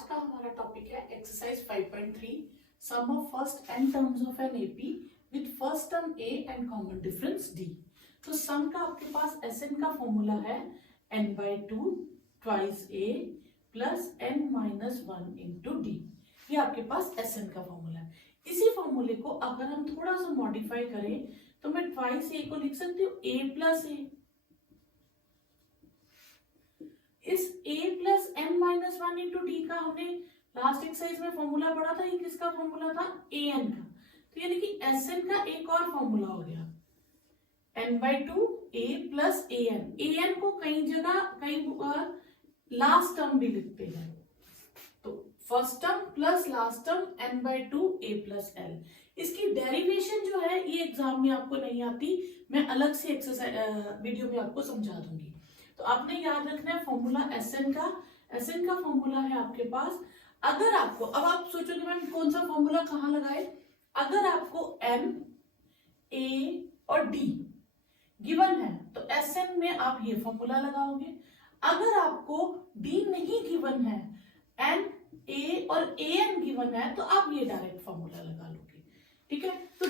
आज का हमारा टॉपिक है exercise 5.3 sum of first n terms of an AP with first term a and common difference d। तो सम का आपके पास Sn का फॉर्मूला है n/2 twice a plus n-1 into d। ये आपके पास Sn का फॉर्मूला है। इसी फॉर्मूले को अगर हम थोड़ा सा मॉडिफाई करें तो मैं ट्वाइस a को लिख सकती हूँ a प्लस a। इस a plus n-1 into D का हमने लास्ट एक्सरसाइज में फॉर्मूला पढ़ा था। ये किसका फॉर्मूला था? an का। तो यानी कि Sn का एक और फॉर्मूला हो गया n/2 a प्लस an को कई जगह कई लास्ट टर्म भी लिखते हैं। तो first term plus last term n/2 a plus l। इसकी डेरिवेशन जो है ये एग्जाम में आपको नहीं आती, मैं अलग से एक्सरसाइज वीडियो में आपको समझा दूंगी। तो आपने याद रखना है फॉर्मूला Sn का फॉर्मूला है आपके पास। अगर आपको अब आप सोचोगे मैम कौन सा फॉर्मूला कहाँ लगाए। अगर आपको n a और d गिवन है तो Sn में आप ये फॉर्मूला लगाओगे। अगर आपको d नहीं गिवन है, n a और an गिवन है, तो आप ये डायरेक्ट फॉर्मूला लगा लोगे। ठीक है, तो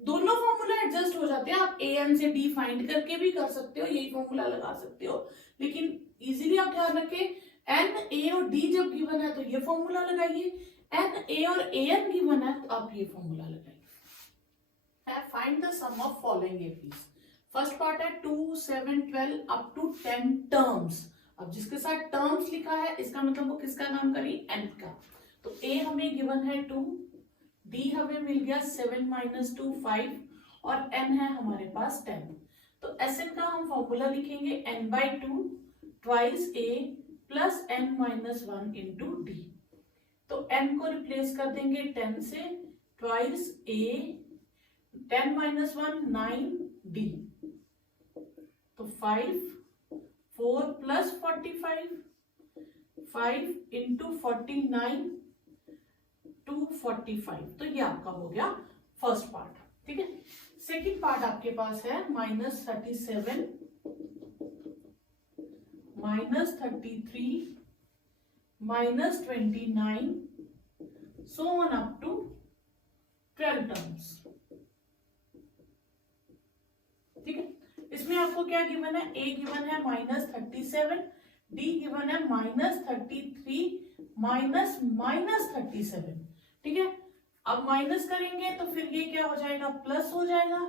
दोनों फॉर्मूला एडजस्ट हो जाते हैं। आप an से d फाइंड करके भी कर सकते हो, यही फॉर्मूला लगा सकते हो, लेकिन इजीली आप ध्यान रखें n a और d जब गिवन है तो ये फॉर्मूला लगाइए, n a और an गिवन है तो आप ये फॉर्मूला लगाइए। Find the sum of following APs. First part है 2, 7, 12 अप टू 10 टर्म्स। अब जिसके साथ टर्म्स लिखा है इसका मतलब वो किसका काम करी? n का। तो a हमें गिवन है 2, d हमें मिल गया 7 - 2 5 और n है हमारे पास 10। तो Sn का हम फॉर्मूला लिखेंगे n/2 twice a plus n-1 into d। तो n को रिप्लेस कर देंगे 10 से, ट्वाइस a 10-1 9 d। तो 5 4 प्लस 45 5 इंटू 49 245। तो ये आपका हो गया फर्स्ट पार्ट। ठीक है, सेकंड पार्ट आपके पास है -37 -33 -29 so on up to 12 terms. ठीक है, इसमें आपको क्या गिवन है? a गिवन है -37, d गिवन है -33 -37। ठीक है, अब माइनस करेंगे तो फिर ये क्या हो जाएगा? प्लस हो जाएगा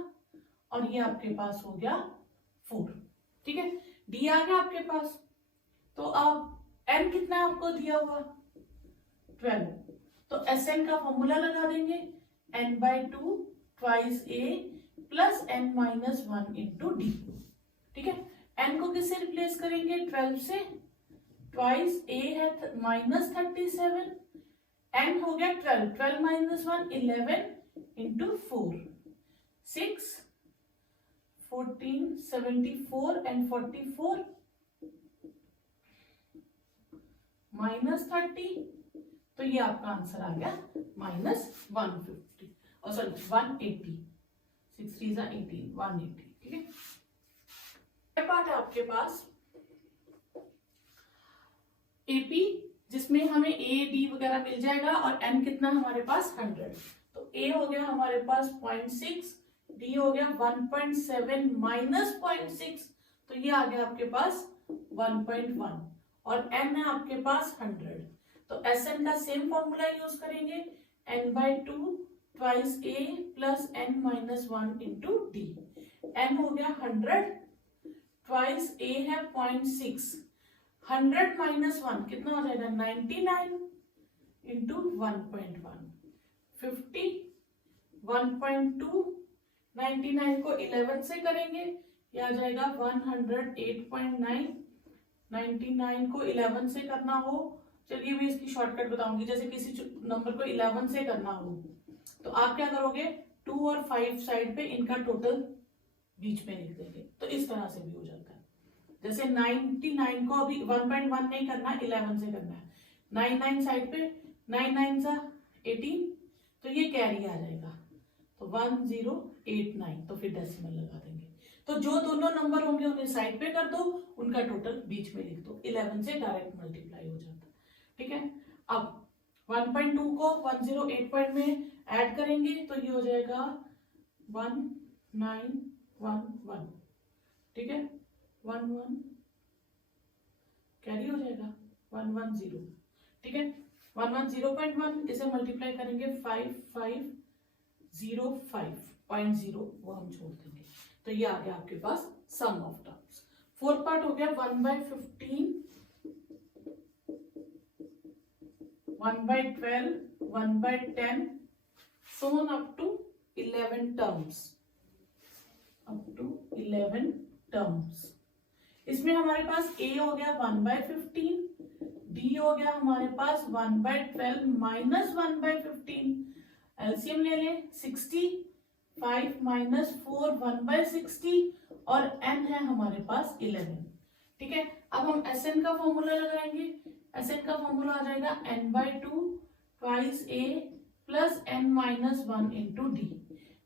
और ये आपके पास हो गया 4। ठीक है, d आ गया आपके पास। तो अब n कितना है आपको दिया हुआ? 12। तो Sn का फॉर्मूला लगा देंगे n/2 twice a plus n-1 into d। ठीक है, n को किससे रिप्लेस करेंगे? 12 से, ट्वाइस a है -37, n हो गया 12, 12 - 1 11 इंटू 4 6 14 74 एंड 44 -30। तो ये आपका आंसर आ गया -150 और सॉरी 180। 6 3 जा 18 180। ठीक है, पार्ट है आपके पास एपी जिसमें हमें a d वगैरह मिल जाएगा और n कितना हमारे पास 100। तो a हो गया हमारे पास 0.6, d हो गया 1.7 माइनस 0.6, तो ये आ गया आपके पास 1.1 और n है आपके पास 100। तो Sn का सेम फॉर्मूला यूज करेंगे n/2 twice a plus n-1 into d। n हो गया 100, ट्वाइस a है 0.6, 100 - 1 कितना हो जाएगा? 99 इंटू 1.1 50 1.2 99 को 11 से करेंगे ये आ जाएगा 108.9। 99 को 11 से करना हो, चलिए मैं इसकी शॉर्टकट बताऊंगी। जैसे किसी नंबर को 11 से करना हो तो आप क्या करोगे? 2 और 5 साइड पे इनका टोटल बीच में लिख देंगे, तो इस तरह से भी हो जाता है। जैसे 99 को अभी 1.1 नहीं करना, 11 से करना है। 99 साइड पे 9 9 सा 18, तो ये कैरी आ जाएगा तो 1089, तो फिर डेसिमल लगा देंगे। तो जो दोनों नंबर होंगे उन्हें साइड पे कर दो, उनका टोटल बीच में लिख दो, 11 से डायरेक्ट मल्टीप्लाई हो जाता है। ठीक है, अब 1.2 को 108 पॉइंट में ऐड करेंगे तो ये हो जाएगा 1911, ठीक है, 11 कैरी हो जाएगा 110, ठीक है, 110.1 इसे मल्टीप्लाई करेंगे 5505.0, वो हम छोड़ देंगे। तो ये आ गया आपके पास सम ऑफ टर्म्स। फोर्थ पार्ट हो गया 1/15, 1/12, 1/10, so on up to 11 terms, up to 11 terms। इसमें हमारे पास a हो गया 1/15, d हो गया हमारे पास 1/12 माइनस 1/15, एलसीएम ले लें 60, 5 माइनस 4 1/60 और n है हमारे पास 11, ठीक है। अब हम Sn का फॉर्मूला लगाएंगे। Sn का फॉर्मूला आ जाएगा n/2 twice a plus n minus 1 into D.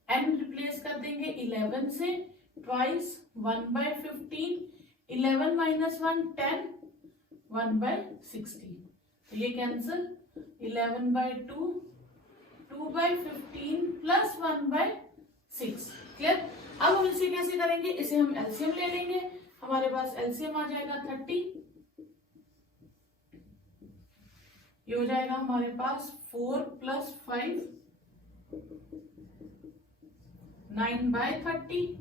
n replace कर देंगे 11 से, ट्वाइस 1/15, 11 माइनस 1 10, 1/60, तो ये कैंसिल, 11/2, 2/15 प्लस 1/6, क्लियर। अब हम इसे कैसे करेंगे, इसे हम एलसीएम ले लेंगे। हमारे पास एलसीएम आ जाएगा 30, ये हो जाएगा हमारे पास 4 + 5 9/30,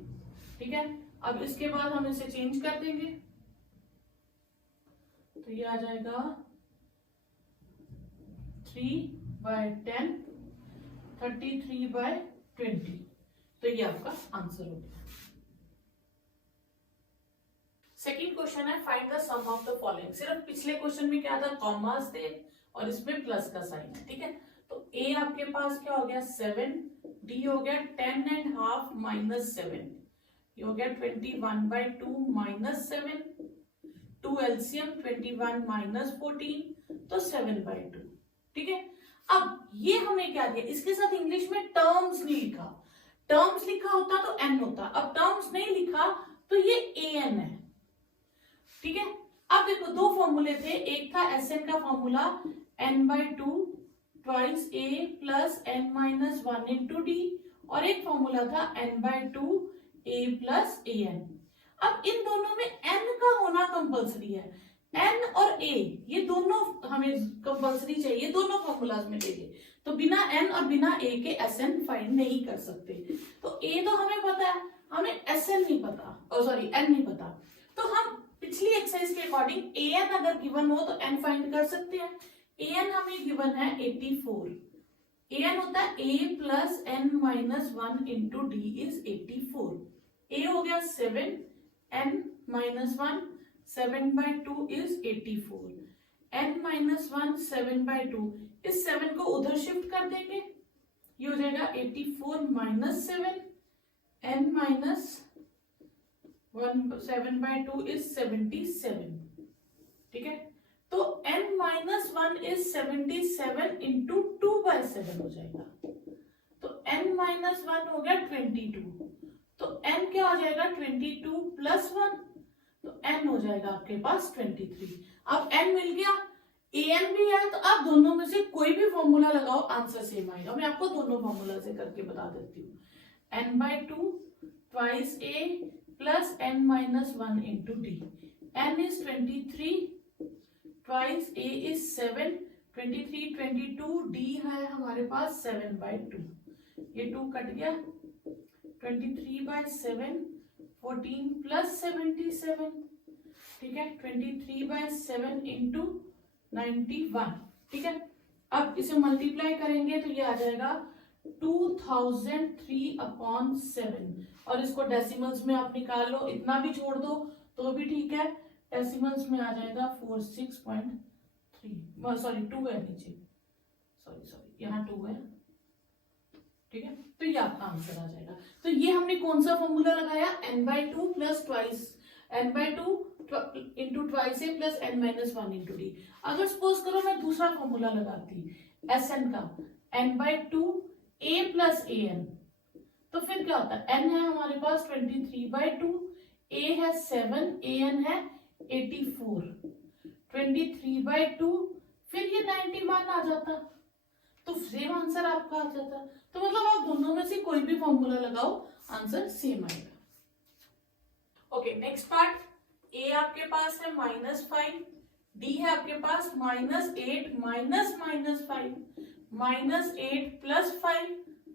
ठीक है। अब इसके बाद हम इसे चेंज कर देंगे तो ये आ जाएगा 3/10, 33/20, तो ये आपका आंसर हो गया। सेकंड क्वेश्चन है find the sum of the following. सिर्फ पिछले क्वेश्चन में क्या था, कॉमास थे और इसमें प्लस का साइन है, ठीक है। तो ए आपके पास क्या हो गया 7, डी हो गया 10.5 माइनस 7, ये हो गया 21/2 माइनस 7, 2 एलसीएम 21 माइनस 14, तो 7/2, ठीक है। अब ये हमें क्या दिया, इसके साथ इंग्लिश में टर्म्स नहीं लिखा, टर्म्स लिखा होता तो एन होता, अब टर्म्स नहीं लिखा तो ये an है, ठीक है। अब देखो दो फॉर्मूले थे, एक था Sn का formula n/2 twice a plus n minus 1 into D, और एक फॉर्मूला था n/2 a प्लस an। अब इन दोनों में n का होना कंपलसरी है, n और a ये दोनों हमें कंपलसरी चाहिए, दोनों फॉर्मूलाज में लेंगे तो बिना n और बिना a के Sn फाइंड नहीं कर सकते। तो a तो हमें पता है, हमें Sn नहीं पता, सॉरी n नहीं पता, तो हम पिछली एक्सरसाइज के अकॉर्डिंग an अगर गिवन हो तो n फाइंड कर सकते हैं। an हमें गिवन है 84, an होता है a plus n minus 1 into d is 84, a हो गया 7, n minus 1 7/2 is 84, n minus 1 7/2, इस 7 को उधर शिफ्ट कर देंगे, ये हो जाएगा 84 माइनस 7, n माइनस 1 7/2 इज 77, ठीक है। तो n माइनस 1 इज 77 इंटू 2/7 हो जाएगा, तो n माइनस 1 हो गया 22, तो n क्या हो जाएगा 22 प्लस 1, तो n हो जाएगा आपके पास 23। अब n मिल गया, an भी है, तो आप दोनों में से कोई भी फॉर्मूला लगाओ आंसर सेम आएगा। मैं आपको दोनों फॉर्मूला से करके बता देती हूँ, n/2 twice a plus n minus 1 into D, n is 23 twice a is 7, 23 22, d है हमारे पास 7/2, ये 2 कट गया, 23/7 14 प्लस 77, ठीक है, 23/7 इंटू 91, ठीक है। अब इसे मल्टीप्लाई करेंगे तो ये आ जाएगा 2003/7, और इसको डेसिमल्स में आप निकाल लो, इतना भी छोड़ दो तो भी ठीक है, डेसिमल्स में आ जाएगा 46.3, सॉरी 2 है नीचे, सॉरी यहाँ 2 है, ठीक है। तो ये आपका आंसर आ जाएगा। तो ये हमने कौन सा फॉर्मूला लगाया, n/2 plus twice n/2 into twice a plus n minus 1 into d. अगर सपोज करो मैं दूसरा फॉर्मूला लगाती Sn का n/2 a प्लस an, तो फिर क्या होता है, n है हमारे पास 23/2, a है 7, an है 84, 23/2 फिर ये 91 आ जाता, तो सेम आंसर आपका आ जाता। तो मतलब आप दोनों में से कोई भी फॉर्मूला लगाओ, आंसर सेम आएगा। Okay, next part. ए आपके पास है -5, डी है आपके पास -8 माइनस -5 -8 + 5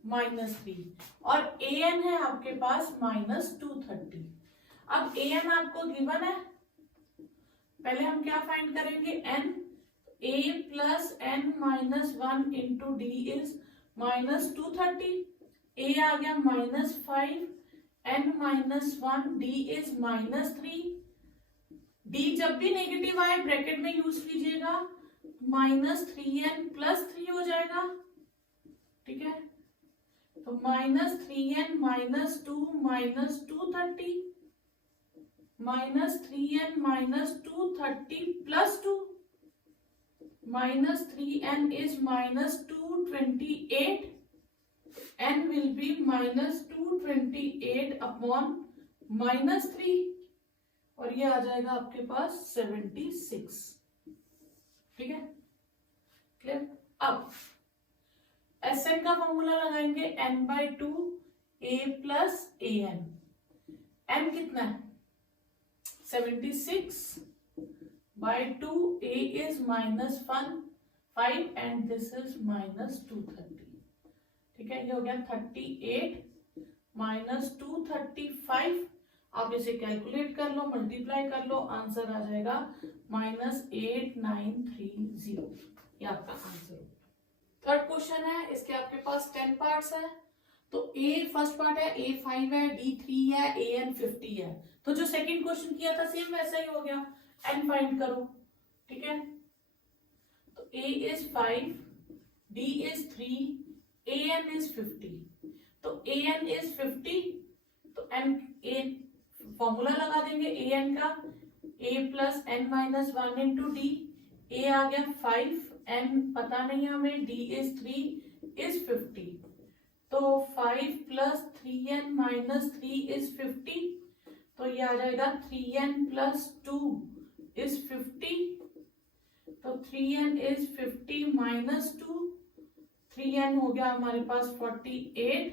-3 और an है आपके पास -230। अब an आपको गिवन है, पहले हम क्या फाइंड करेंगे, n। a + n - 1 into d is -230। a आ गया -5, n - 1, d इज -3। d जब भी नेगेटिव आए ब्रैकेट में यूज कीजिएगा, -3n + 3 हो जाएगा, ठीक है। तो -3n - 2 -230 -3n - 230 + 2 -3n is -228, n will be -228 upon -3 और ये आ जाएगा आपके पास 76, ठीक है, क्लियर। अब Sn का फॉर्मूला लगाएंगे, n/2 a + an। n कितना है 76/2, a is -5 and this is -230, ठीक है। ये हो गया 38 - 235। आप इसे कैलकुलेट कर लो, मल्टीप्लाई कर लो, आंसर आ जाएगा -8930। ये आपका आंसर होगा। थर्ड क्वेश्चन है, इसके आपके पास 10 पार्ट्स है। तो ए फर्स्ट पार्ट है, A5 है, D3 है, AN 50 है। तो जो सेकंड क्वेश्चन किया था सेम वैसा ही हो गया, n फाइंड करो, ठीक है। तो A is 5, D is 3, AN is 50। तो AN is 50, तो n a फॉर्मूला लगा देंगे AN का, A + n - 1 into D. A आ गया 5, n पता नहीं हमें, D is 3 is 50। तो 5 + 3n - 3 is 50। तो ये आ जाएगा 3n + 2 is 50। तो 3n is 50 - 2, 3n हो गया हमारे पास 48।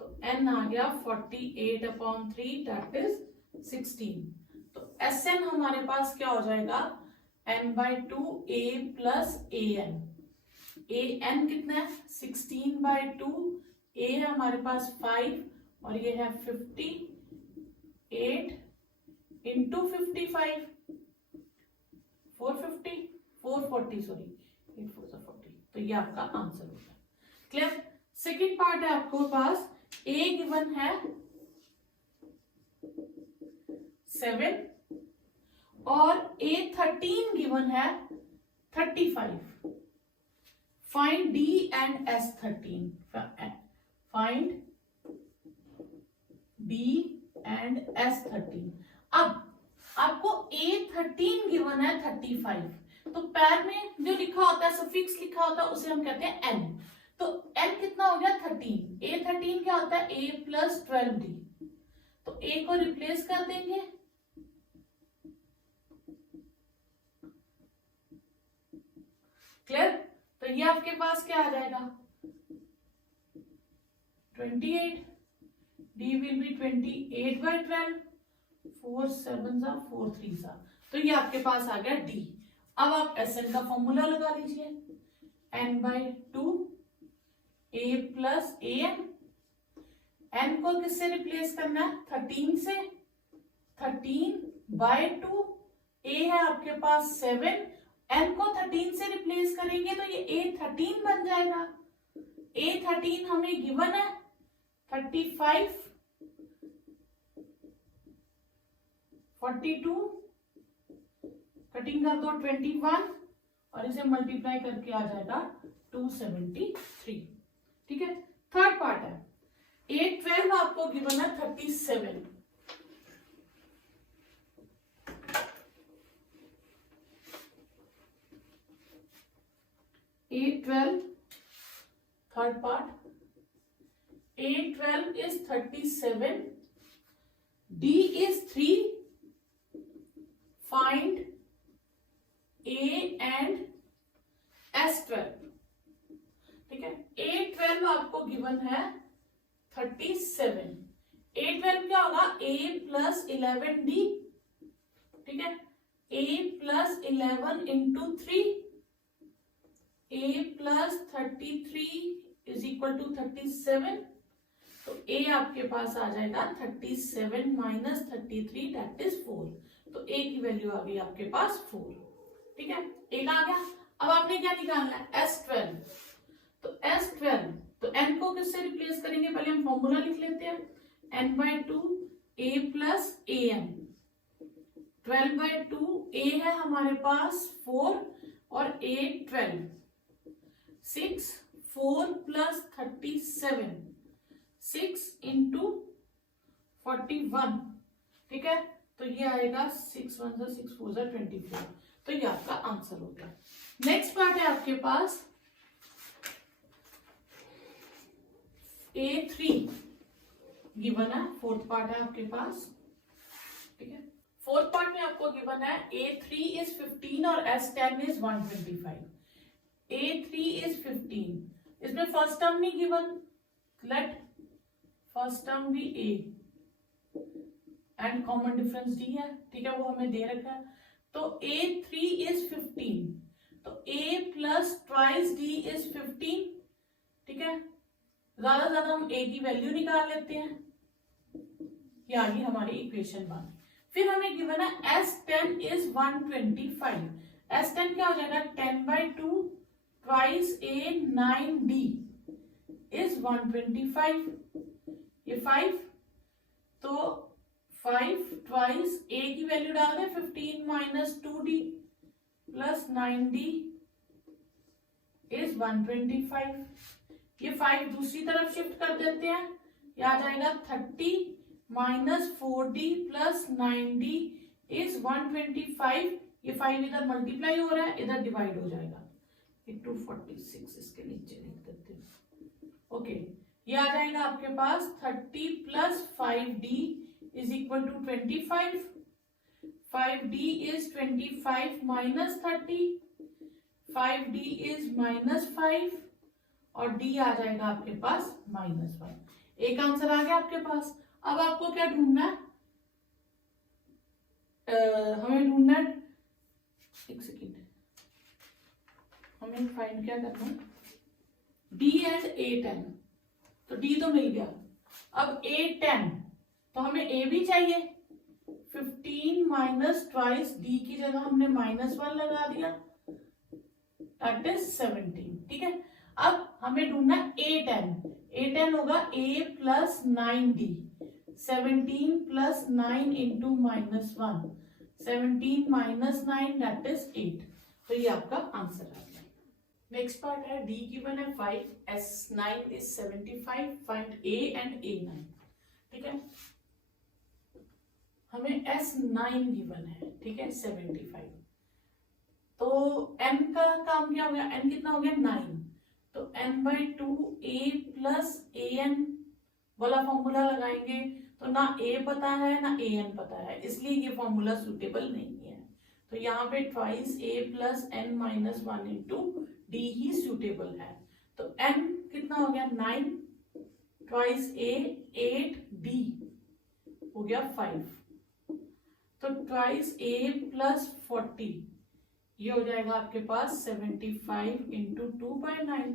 तो n आ गया 48/3 दैट इज 16। तो Sn हमारे पास क्या हो जाएगा, n/2 a + an। an कितना है 16/2, a है हमारे पास 5 और ये है 58 इंटू 55 440 सॉरी 8 4 40। तो ये आपका आंसर होगा, क्लियर। सेकेंड पार्ट है आपको पास, a गिवन है 7 और A13 गिवन है 35। Find D and S13, find D and S13। अब आपको A13 गिवन है 35, तो पैर में जो लिखा होता है, सफिक्स लिखा होता है, उसे हम कहते हैं n। तो n कितना हो गया 13। A13 क्या होता है A + 12D। तो A को रिप्लेस कर देंगे, क्लियर। तो ये आपके पास क्या आ जाएगा 28, D will be 28/12, 4 7 4 3। तो ये आपके पास आ गया D। अब आप Sn का फॉर्मूला लगा लीजिए, n/2 a + an। n को किससे रिप्लेस करना है 13 से, 13/2, a है आपके पास 7, n को 13 से रिप्लेस करेंगे तो ये A13 बन जाएगा। A13 हमें गिवन है 35 42, कटिंग कर दो 21 और इसे मल्टीप्लाई करके आ जाएगा 273, ठीक है। थर्ड पार्ट है, A12 आपको गिवन है 37। A12 third part, A12 is 37, D is 3, find A and S12, ठीक है। A12 आपको गिवन है 37। A12 क्या होगा? A प्लस 11D, ठीक है। A plus 11 into 3, A plus 33 is equal to 37। तो A आपके पास आ जाएगा 37 माइनस 33 दैट इज 4। तो A की वैल्यू आ गई आपके पास 4, ठीक है। एक आ गया। अब आपने क्या निकालना है? S12। तो S12, तो n को किससे रिप्लेस करेंगे? पहले हम फॉर्मूला लिख लेते हैं। n/2 A plus an, 12/2 A है हमारे पास 4 और A 12, 6, 4 प्लस 37, 6 इंटू 41, ठीक है। तो ये आएगा 6 1 6 4 24। तो ये आपका आंसर हो गया। नेक्स्ट पार्ट है आपके पास A3 गिवन है, फोर्थ पार्ट है आपके पास, ठीक है। फोर्थ पार्ट में आपको गिवन है A3 इज 15 और S10 इज 125। A3 इज 15, इसमें फर्स्ट टर्म नहीं गिवन, लेट फर्स्ट टर्म भी A and common difference D है, ठीक है, वो हमें दे रखा है। तो A3 इज 15, तो A plus twice D is 15, ठीक है। ज्यादा हम A की वैल्यू निकाल लेते हैं, ये आ गई हमारी इक्वेशन 1। फिर हमें गिवन है S10 इज 125। S10 क्या हो जाएगा? 10/2 ट्वाइस A 9D इज 125, ये 5, तो 5 ट्वाइस A की वैल्यू डाल दें 15 minus 2D plus 9D is 125। ये 5 दूसरी तरफ शिफ्ट कर देते हैं, ये आ जाएगा 30 minus 4D plus 9D is 125। ये 5 इधर मल्टीप्लाई हो रहा है, इधर डिवाइड हो जाएगा, 246 इसके नीचे लिख देते हैं। ओके, ये आ जाएगा आपके पास 30 plus 5D is equal to 25। 5D is 25 minus 30, 5D is minus 5 और D आ जाएगा आपके पास -1। एक आंसर आ गया आपके पास। अब आपको क्या ढूंढना है? हमें ढूंढना है, एक सेकेंड, हमें फाइंड क्या करना है? D and A10। तो D तो मिल गया, अब A10, तो हमें A भी चाहिए। 15 माइनस ट्वाइस D की जगह हमने -1 लगा दिया, दैट इज 17, ठीक है। अब हमें ढूंढना A10। A10 होगा A plus 9D, 17 plus 9 into -1, 17 minus 9 that is 8। तो ये आपका आंसर आ गया। नेक्स्ट पार्ट है D गिवन है 5, S9 is 75, find A and A9, ठीक है। हमें S9 गिवन है, ठीक है, 75। तो n का काम क्या हो गया? n कितना हो गया? 9। तो n/2 A प्लस an वाला फॉर्मूला लगाएंगे, तो ना A पता है ना an पता है, इसलिए ये फॉर्मूला सुटेबल नहीं है। तो यहाँ पे twice A plus n minus 1 into D he suitable है। तो n कितना हो गया? 9, ट्वाइस A 8D हो गया 5, तो ट्वाइस A प्लस 40 ये हो जाएगा आपके पास 75 इंटू 2/9।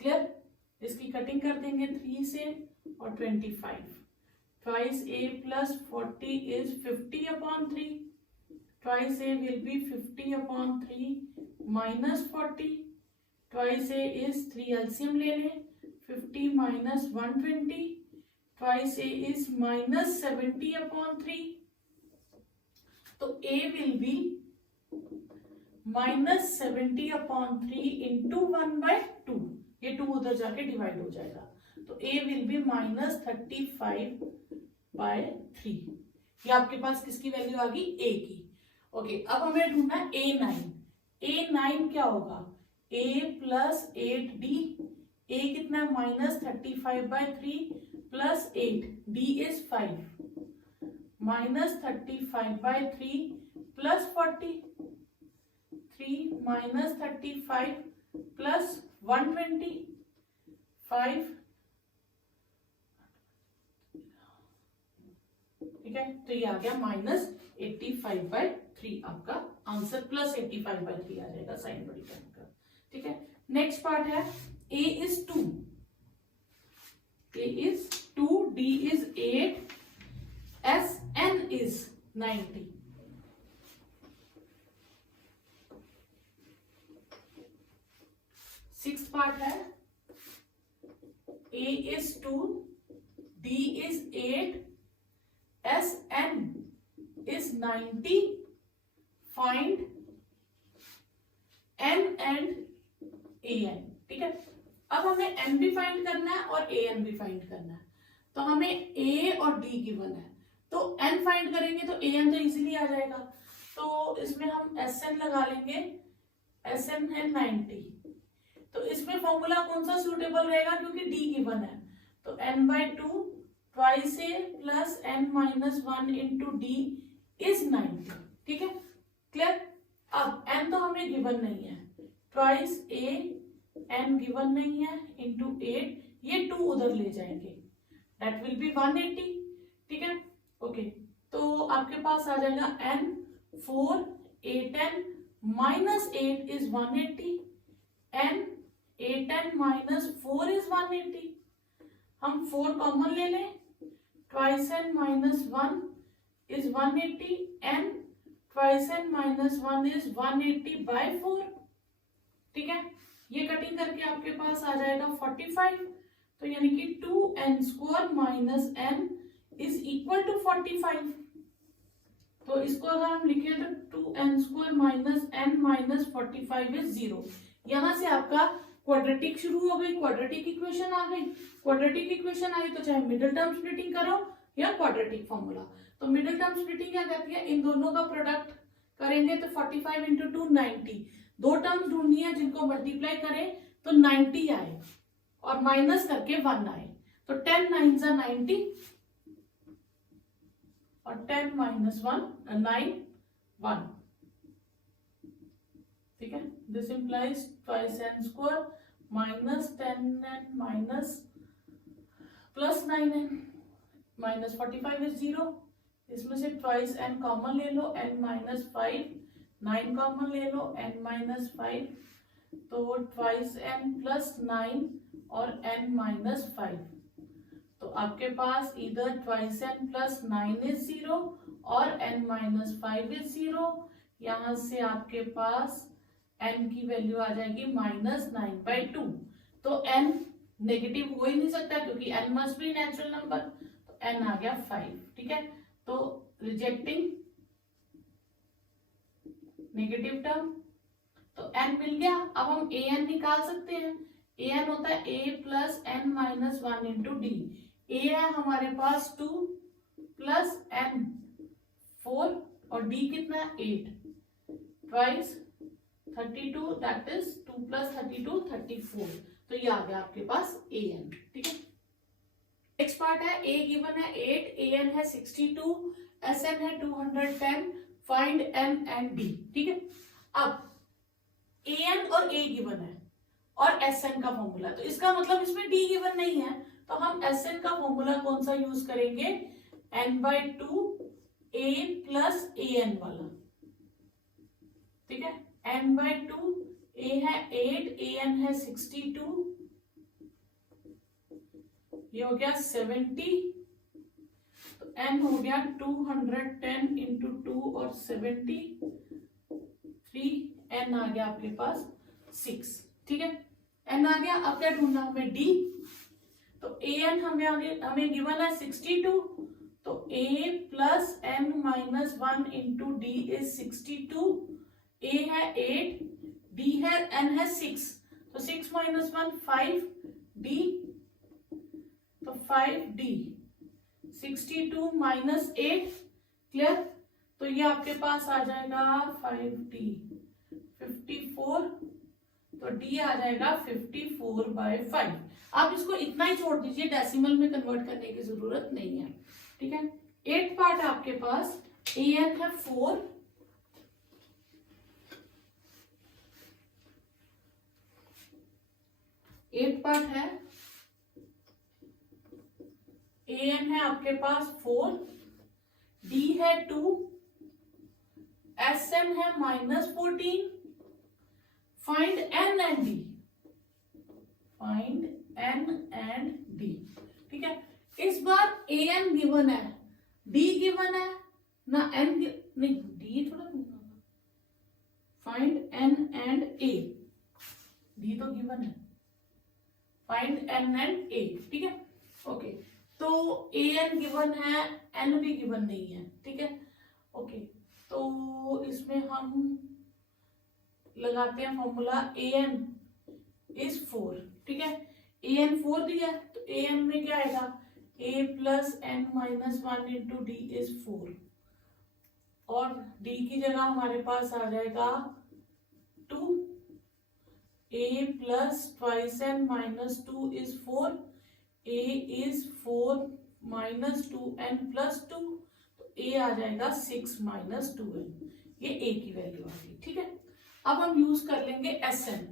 क्लियर? इसकी कटिंग कर देंगे 3 से और 25। Twice A plus 40 is 50/3, twice A will be 50/3 minus 40, twice A is 3 LCM ले लें, 50 minus 120, twice A is minus 70/3। तो A विल बी -70/3 इंटू 1/2, ये 2 उधर जाके डिवाइड हो जाएगा, तो A विल बी -35/3। ये आपके पास किसकी वैल्यू आ गई? A की। ओके, अब हमें ढूंढना है A9। A9 क्या होगा? A प्लस 8D, A कितना है? -35/3 plus 8, D is 5, -35/3 plus 40, 3 minus 35 plus 125, ठीक है, तो ये आ गया -85/3 आपका आंसर, +85/3 आ जाएगा साइन बड़ी टर्म का। ठीक है, नेक्स्ट पार्ट है a is 2, d is 8, Sn is 90। Sixth part है a is 2, d is 8, Sn is 90, find n and an। ठीक है, अब हमें n भी फाइंड करना है और an भी फाइंड करना है। तो हमें a और d गिवन है, तो n फाइंड करेंगे तो an तो इजीली आ जाएगा। तो इसमें हम Sn लगा लेंगे, Sn है 90। तो इसमें फॉर्मूला कौन सा सूटेबल रहेगा, क्योंकि d गिवन है, तो n/2 twice a plus n-1 into d is 90। ठीक है, क्लियर। अब n तो हमें गिवन नहीं है, ट्वाइस a, n गिवन नहीं है, इंटू 8, ये 2 उधर ले जाएंगे, दैट विल बी 180। ठीक है, ओके, तो आपके पास आ जाएगा n 4 8n minus 8 is 180, n 8n minus 4 is 180। हम 4 कॉमन ले लें, twice n minus 1 is 180, n twice n minus 1 is 180/4। ठीक है, ये कटिंग करके आपके पास आ जाएगा 45, तो यानी कि 2n² minus n is equal to 45। तो इसको अगर हम लिखें तो 2n² minus n minus 45 is 0। यहां से आपका क्वाड्रेटिक शुरू हो गई, क्वाड्रेटिक इक्वेशन आ गई। क्वाड्रेटिक इक्वेशन आई तो चाहे मिडिल टर्म स्प्लिटिंग करो या क्वाड्रेटिक फॉर्मूला। तो मिडिल टर्म स्प्लिटिंग क्या कहती है, इन दोनों का प्रोडक्ट करेंगे तो 45 इंटू 2 90। दो टर्म्स ढूंढनी है जिनको मल्टीप्लाई करें तो 90 आए और माइनस करके 1 आए, तो 10 9 जा 90 और 10 माइनस 1 9 1। ठीक है, this implies twice n² minus 10n minus plus 9n minus 45 is 0। इसमें से ट्वाइस n कॉमन ले लो, n माइनस 5, 9 कॉमन ले लो, n माइनस 5, तो ट्वाइस n प्लस 9 और n माइनस 5। तो आपके पास इधर ट्वाइस n प्लस 9 इज 0 और n माइनस 5 इज 0। यहां से आपके पास n की वैल्यू आ जाएगी -9/2। तो n नेगेटिव हो ही नहीं सकता क्योंकि n must be natural number, तो n आ गया 5। ठीक है, तो रिजेक्टिंग नेगेटिव टर्म, तो n मिल गया। अब हम an निकाल सकते हैं, an होता है a plus n minus 1 into D. a है हमारे पास 2 प्लस n 4 और d कितना है 8, ट्वाइस 32, दैट इज 2 प्लस 32 34। तो ये आ गया आपके पास an। ठीक है, नेक्स्ट पार्ट है a गिवन है 8, an है 62, sn है 210, फाइंड n एंड d। ठीक है, अब an और a गिवन है और sn का फॉर्मूला, तो इसका मतलब इसमें d गिवन नहीं है, तो हम sn का फॉर्मूला कौन सा यूज करेंगे, n/2 a प्लस an वाला। ठीक है, n/2 a है 8, an है 62, ये हो गया 70, तो n हो गया 210 इंटू 2 और 70, 3, n आ गया आपके पास 6। ठीक है, n आ गया। अब क्या ढूंढना हमें d, तो an हमें गिवन है 62, तो a plus n minus 1 into d is 62, a है 8, d है n है 6, तो 6 माइनस 1 5, d, तो 5d, 62 माइनस 8, क्लियर। तो ये आपके पास आ जाएगा 5d 54, तो d आ जाएगा 54/5। आप इसको इतना ही छोड़ दीजिए, डेसिमल में कन्वर्ट करने की जरूरत नहीं है। ठीक है, 8 पार्ट आपके पास an है 4, एट पार्ट है, an है आपके पास 4, d है 2, sn है -14, find n and d, find n and d। ठीक है, इस बार an गिवन है, d गिवन है ना, n नहीं, d थोड़ा find n and a, d तो गिवन है, फाइंड n एंड a। ठीक है, ओके, तो an गिवन है, n भी गिवन नहीं है। ठीक है, ओके, तो इसमें हम लगाते हैं फॉर्मूला, an इज 4। ठीक है, an 4 दिया है, तो an में क्या आएगा, a plus n minus 1 into d is 4, और d की जगह हमारे पास आ जाएगा 2, a plus twice n minus 2 is 4, a is 4 minus 2n plus 2, तो a आ जाएगा 6 माइनस 2n, ये a की वैल्यू आ गई। ठीक है, अब हम यूज कर लेंगे sn,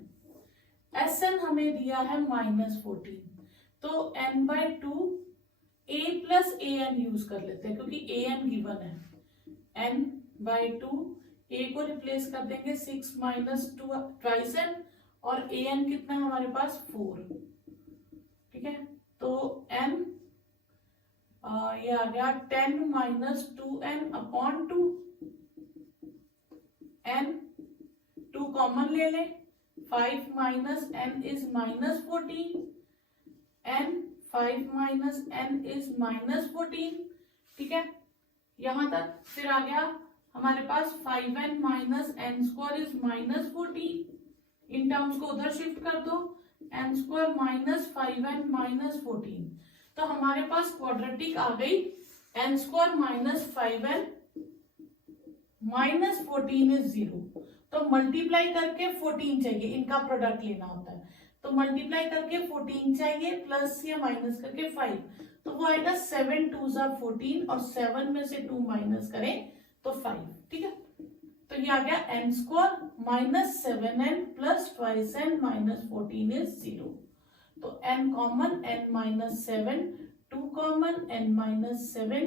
sn हमें दिया है -14, तो n/2 a plus an use कर लेते हैं, क्योंकि an गिवन है, n/2 a को रिप्लेस कर देंगे 6 माइनस 2 ट्वाइस n, और an कितना है हमारे पास 4। ठीक है, तो n ये आ गया 10 minus 2n upon 2, n 2 common ले लें, 5 minus n is -14, n 5 minus n is -14। ठीक है, यहां तक। फिर आ गया हमारे पास 5n minus n square is -14, in terms को उधर शिफ्ट कर दो, n square minus 5n minus 14, तो हमारे पास क्वाड्रेटिक आ गई n square minus 5n minus 14 is 0, तो मल्टीप्लाई करके 14 चाहिए, इनका प्रोडक्ट लेना होता है, तो मल्टीप्लाई करके 14 चाहिए, प्लस या माइनस करके 5, तो वो आएगा 7 2 14, और 7 में से 2 माइनस करें तो 5। ठीक है, तो ये आ गया n square minus 7n plus twice n minus 14 is 0, तो n common, n minus 7, 2 common, n minus 7,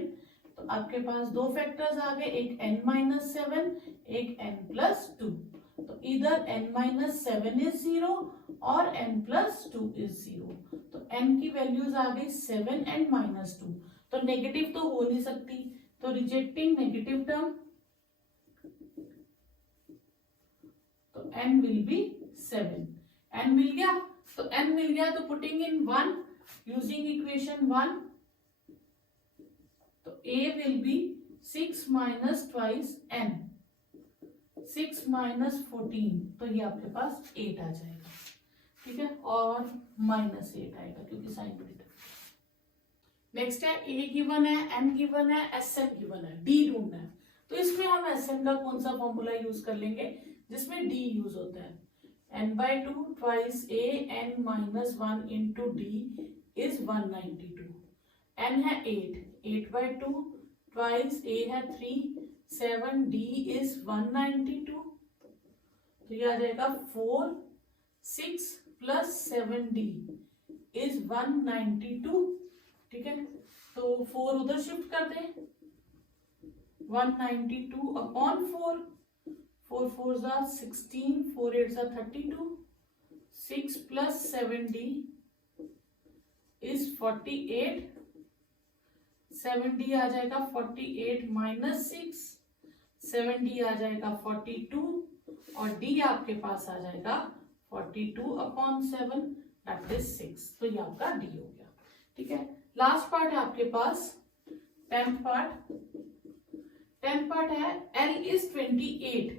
तो आपके पास दो फैक्टर्स आ गए, एक n माइनस 7, एक n प्लस 2, तो इधर n माइनस 7 इज 0 और n प्लस 2 इज 0, तो n की वैल्यूज आ गई 7 एंड -2, तो नेगेटिव तो हो नहीं सकती, तो रिजेक्टिंग नेगेटिव टर्म, तो n विल बी 7, n मिल गया, तो n मिल गया, तो पुटिंग इन 1 यूजिंग इक्वेशन 1, तो a will be 6 minus twice n, 6 minus 14, तो ये आपके पास 8 आ जाएगा। ठीक है, और -8 आएगा क्योंकि साइन थीटा। नेक्स्ट है a गिवन है, n गिवन है, sn गिवन है, d ढूंढना है, तो इसमें हम sn का कौन सा फॉर्मूला यूज कर लेंगे जिसमें d यूज होता है, n/2 twice a n minus 1 into d is 192, n है 8, 8/2 ट्वाइस a है 3, 7 d इज 192, तो ये आ जाएगा 4 6 प्लस 7d इज 192। ठीक है, तो 4 उधर शिफ्ट कर दें, 192 अपॉन 4, 4 4 जा 16, 4 8 जा 32, 6 प्लस 7d इज 48, 7d आ जाएगा 48 माइनस 6, 7d आ जाएगा 42, और d आपके पास आ जाएगा 42 अपॉन 7 दैट इज 6, तो ये आपका d हो गया। ठीक है, लास्ट पार्ट है आपके पास 10th पार्ट, 10th पार्ट है L इज 28,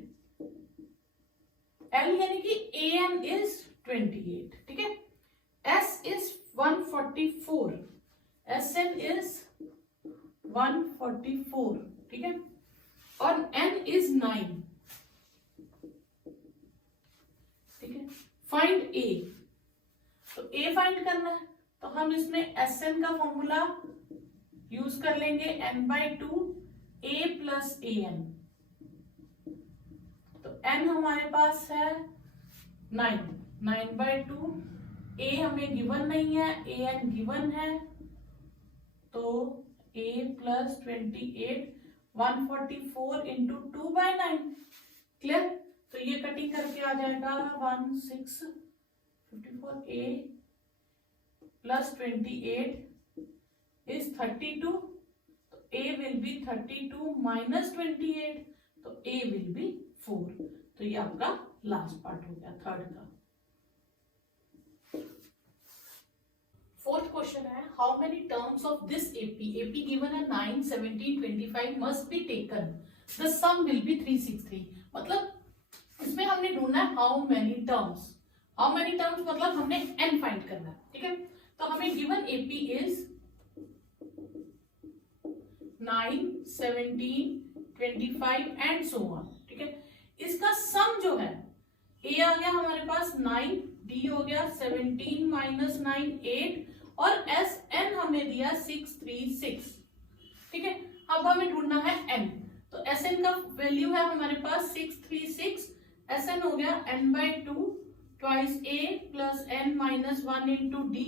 L यानी कि an इज 28। ठीक है, S इज 144, Sn इज 144। ठीक है, और n इज 9। ठीक है, फाइंड a, तो a फाइंड करना है, तो हम इसमें Sn का फॉर्मूला यूज कर लेंगे, n/2 a प्लस an, तो n हमारे पास है 9, 9/2 ए हमें गिवन नहीं है, ए एन गिवन है, तो a प्लस 28 144 इंटू 2/9, क्लियर। तो ये कटिंग करके आ जाएगा 1654, a प्लस 28 इज 32, तो a विल बी 32 माइनस 28, तो a विल बी 4। तो ये आपका लास्ट पार्ट हो गया थर्ड का। फोर्थ क्वेश्चन है, how many terms of this AP given है 9, 17, 25 must be taken, the sum will be 363। मतलब इसमें हमने ढूंढना है how many terms, how many terms मतलब हमने n फाइंड करना है, ठीक है। तो हमें given AP is 9, 17, 25 and so on, ठीक है। इसका सम जो है, a आ गया हमारे पास 9, d हो गया 17 माइनस 9 8, और एस एन हमें दिया 636, ठीक है। अब हमें ढूंढना है n, तो एस एन का वैल्यू है हमारे पास 636, एस एन हो गया n/2 twice a plus n minus 1 into d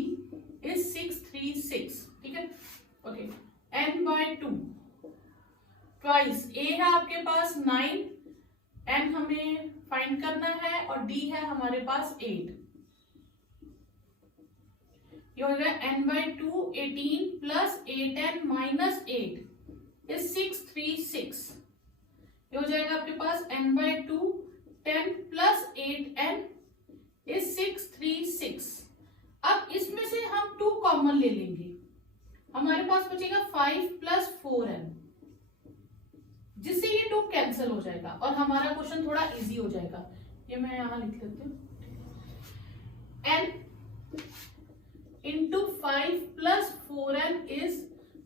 is 636, ठीक है। ओके, n/2 ट्वाइस a है आपके पास 9, n हमें फाइंड करना है और d है हमारे पास 8, ये हो गया n/2 18 plus 8n minus 8 is 636, ये हो जाएगा आपके पास n/2 10 प्लस 8n इज 636। अब इसमें से हम 2 कॉमन ले लेंगे, हमारे पास बचेगा 5 प्लस 4n, जिससे ये 2 कैंसिल हो जाएगा और हमारा क्वेश्चन थोड़ा इजी हो जाएगा। ये मैं यहां लिख लेती हूँ, n into 5 plus 4n is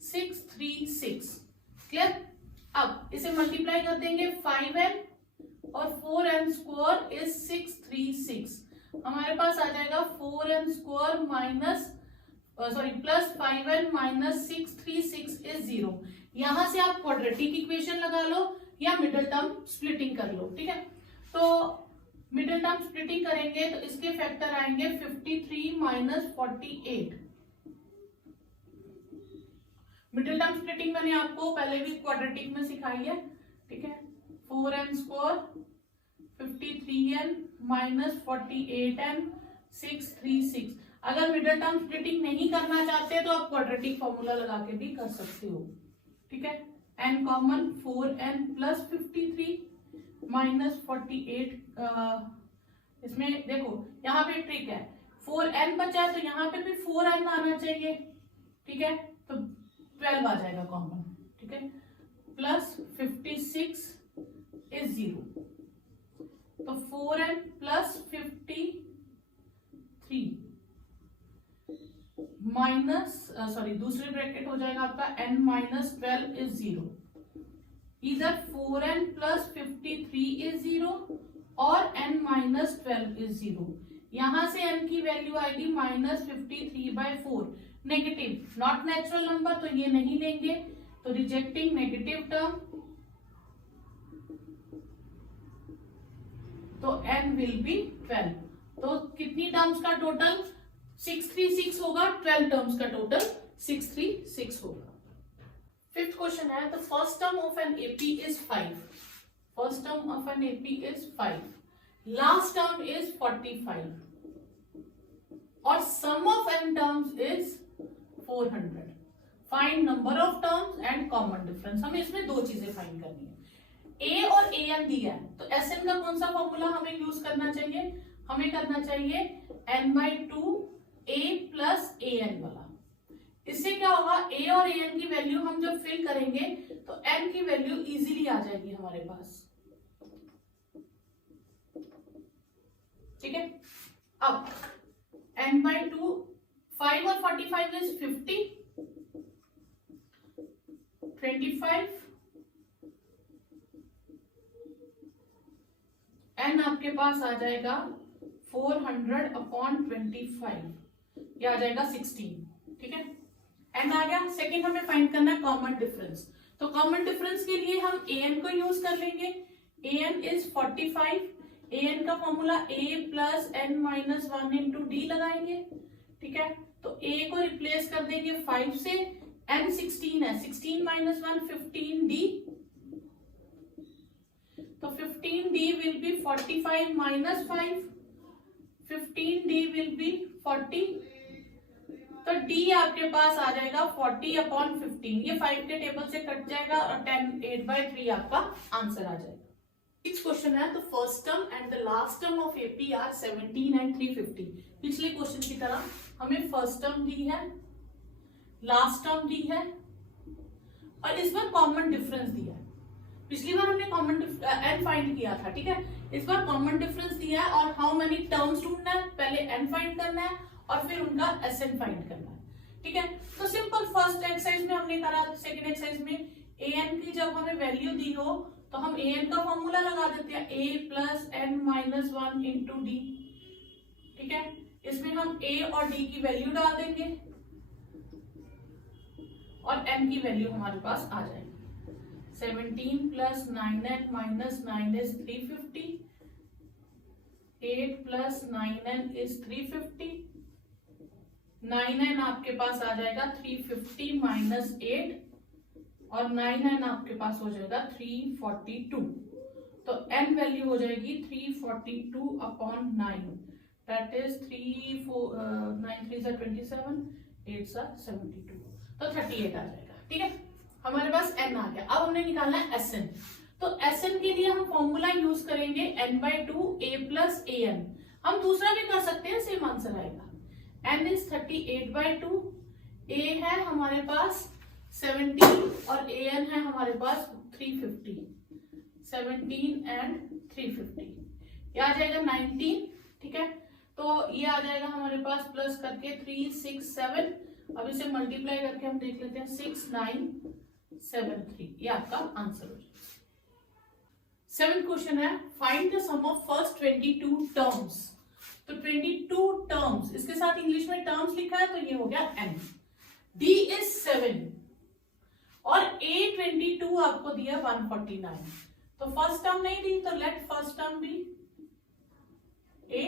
636, clear. अब इसे मल्टीप्लाई कर देंगे 5n और 4n स्क्वायर इज 636, हमारे पास आ जाएगा 4n square minus plus 5n minus 636 is 0। यहां से आप क्वाड्रेटिक इक्वेशन लगा लो या मिडिल टर्म स्प्लिटिंग कर लो, ठीक है। तो मिडिल टर्म स्प्लिटिंग करेंगे तो इसके फैक्टर आएंगे 53 माइनस 48। मिडिल टर्म स्प्लिटिंग मैंने आपको पहले भी क्वाड्रेटिक में सिखाई है, ठीक है। 4n square 53n minus 48n 636। अगर मिडिल टर्म स्प्लिटिंग नहीं करना चाहते तो आप क्वाड्रेटिक फॉर्मूला लगा के भी कर सकते हो, ठीक है। n common 4n plus 53 minus 48, इसमें देखो यहाँ पे ट्रिक है, 4n बचा है तो यहाँ पे भी 4n आना चाहिए, ठीक है। तो 12 आ जाएगा कॉमन, ठीक है, प्लस 56 इज 0, तो 4n प्लस 53 माइनस दूसरे ब्रैकेट हो जाएगा आपका n माइनस 12 इज 0, इधर 4n प्लस 53 इज 0 और n माइनस 12 इज 0। यहां से n की वैल्यू आएगी minus 53/4, negative not natural number, तो ये नहीं लेंगे, तो रिजेक्टिंग नेगेटिव टर्म, तो n विल बी 12। तो कितनी टर्म्स का टोटल 636 होगा, 12 टर्म्स का टोटल 636 होगा। फिफ्थ क्वेश्चन है, the first term of an AP is 5, first term of an AP is 5, last term is 45 और sum of n terms is 400। Find number of terms and common difference. हमें इसमें 2 चीजें find करनी है, a और an दिया है, तो Sn का कौन सा फॉर्मूला हमें यूज करना चाहिए, हमें करना चाहिए n/2 a प्लस an वाला। इससे क्या होगा, a और an की वैल्यू हम जब फिल करेंगे तो n की वैल्यू इजीली आ जाएगी हमारे पास, ठीक है। अब n/2 5 और 45 इज 50, 25, n आपके पास आ जाएगा 400/25, ये आ जाएगा 16, ठीक है। n आ गया। सेकेंड हमें फाइंड करना है कॉमन डिफरेंस, तो कॉमन डिफरेंस के लिए हम an को यूज कर लेंगे, an इज 45, ए एन का formula a plus n minus one into d लगाएंगे, ठीक है। तो ए को रिप्लेस कर देंगे 5 से, एन 16 है, 16 माइनस 1 15 डी, तो 15 D will be 45 minus 5, 15 D will be 40, तो डी आपके पास आ जाएगा 40/15, ये 5 के टेबल से कट जाएगा और 8/3 आपका आंसर आ जाएगा। नेक्स्ट क्वेश्चन है, तो first term and the last term of AP are 17 and 350। पिछले क्वेश्चन की तरह हमें फर्स्ट टर्म दी है, लास्ट टर्म दी है और इस बार कॉमन डिफरेंस दिया है। पिछली बार हमने कॉमन एन फाइंड किया था, ठीक है। इस बार कॉमन डिफरेंस दिया है और हाउ मेनी टर्म्स ढूंढना है, पहले एन फाइंड करना है और फिर उनका एस एन फाइंड करना है, ठीक है। तो सिंपल फर्स्ट एक्सरसाइज में हमने करा, सेकंड एक्सरसाइज में ए एन की जब हमें वैल्यू दी हो तो हम ए एन का फॉर्मूला लगा देते हैं, a plus n minus 1 into d, ठीक है। इसमें हम ए और डी की वैल्यू डाल देंगे और एन की वैल्यू हमारे पास आ जाएगी। 17 plus 9n minus 9 is 350, 8 plus 9n is 350, 9n आपके पास आ जाएगा 350 माइनस 8 और 9n आपके पास हो जाएगा 342, तो n वैल्यू हो जाएगी 342/9, दैट इज 9 3 27, 8 72, तो 38 आ जाएगा, ठीक है। हमारे पास n आ गया। अब हमने निकालना है Sn, तो Sn के लिए हम फॉर्मूला यूज करेंगे n/2 a प्लस an। हम दूसरा भी कर सकते हैं, सेम आंसर आएगा। n इज 38/2, a है हमारे पास 17 और an है हमारे पास 350, 17 एंड 350, ये आ जाएगा 19, ठीक है। तो ये आ जाएगा हमारे पास प्लस करके 3 6 7, अब इसे मल्टीप्लाई करके हम देख लेते हैं 6 9 7 3, ये आपका आंसर हो जाएगा। 7th क्वेश्चन है, find the sum of first 22 terms. तो 22 टर्म्स, इसके साथ इंग्लिश में टर्म्स लिखा है तो ये हो गया n, d इज 7 और a 22 आपको दिया 149, तो फर्स्ट टर्म नहीं दी तो let first term be a,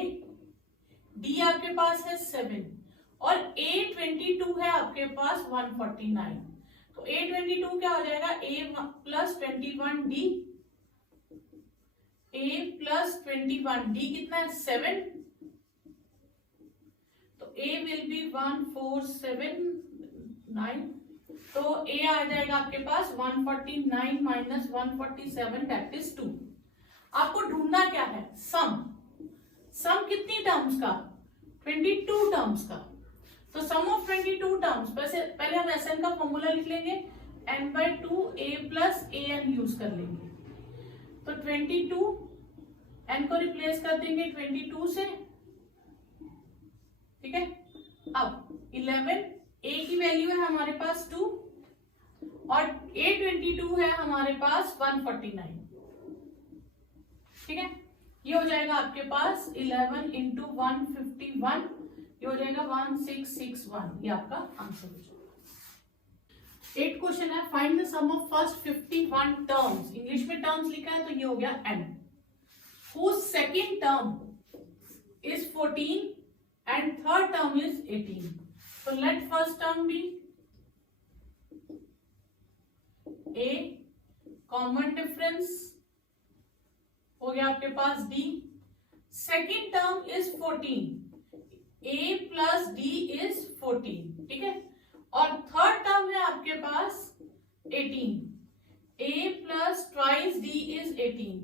d आपके पास है 7 और a 22 है आपके पास 149, तो a 22 क्या हो जाएगा, a plus 21d, a plus 21d कितना है 7, तो a विल बी 1479, तो a आ जाएगा आपके पास 149 माइनस 147, दैट इज 2। आपको ढूंढना क्या है, सम कितनी टर्म्स का, 22 टर्म्स का। तो सम ऑफ 22 टर्म्स, पहले हम एस एन का फॉर्मूला लिख लेंगे, n/2 a plus a n use कर लेंगे, तो 22 n को रिप्लेस कर देंगे 22 से, ठीक है। अब 11, a की वैल्यू है हमारे पास 2 और a 22 है हमारे पास 149, ठीक है। ये हो जाएगा आपके पास 11 इंटू 151, ये हो जाएगा 1661, ये आपका आंसर हो जाएगा। 8th क्वेश्चन है, find the sum of first 51 terms. English में टर्म्स लिखा है तो ये हो गया n, whose second term is 14 and third term is 18. So let first term be a, common difference हो गया आपके पास d, second term is 14, a plus d is 14, ठीक है। और थर्ड टर्म है आपके पास 18, a plus twice d is 18।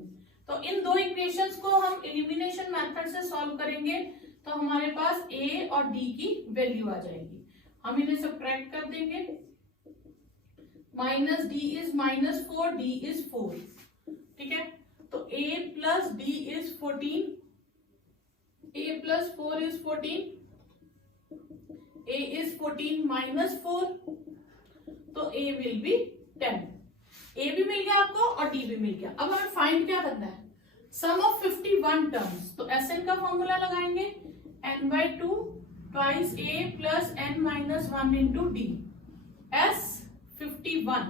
तो इन दो इक्वेशंस को हम एलिमिनेशन मेथड से सॉल्व करेंगे तो हमारे पास a और d की वैल्यू आ जाएगी। हम इन्हें सब्ट्रैक्ट कर देंगे, minus d is -4, d is 4, ठीक है। तो a plus d is 14, a plus 4 is 14, a is 14 minus 4, तो a will be 10। a भी मिल गया आपको और d भी मिल गया। अब हमें फाइंड क्या करना है, सम ऑफ 51 टर्म्स। तो Sn का फॉर्मूला लगाएंगे, n/2 twice a plus n minus 1 into d, s 51,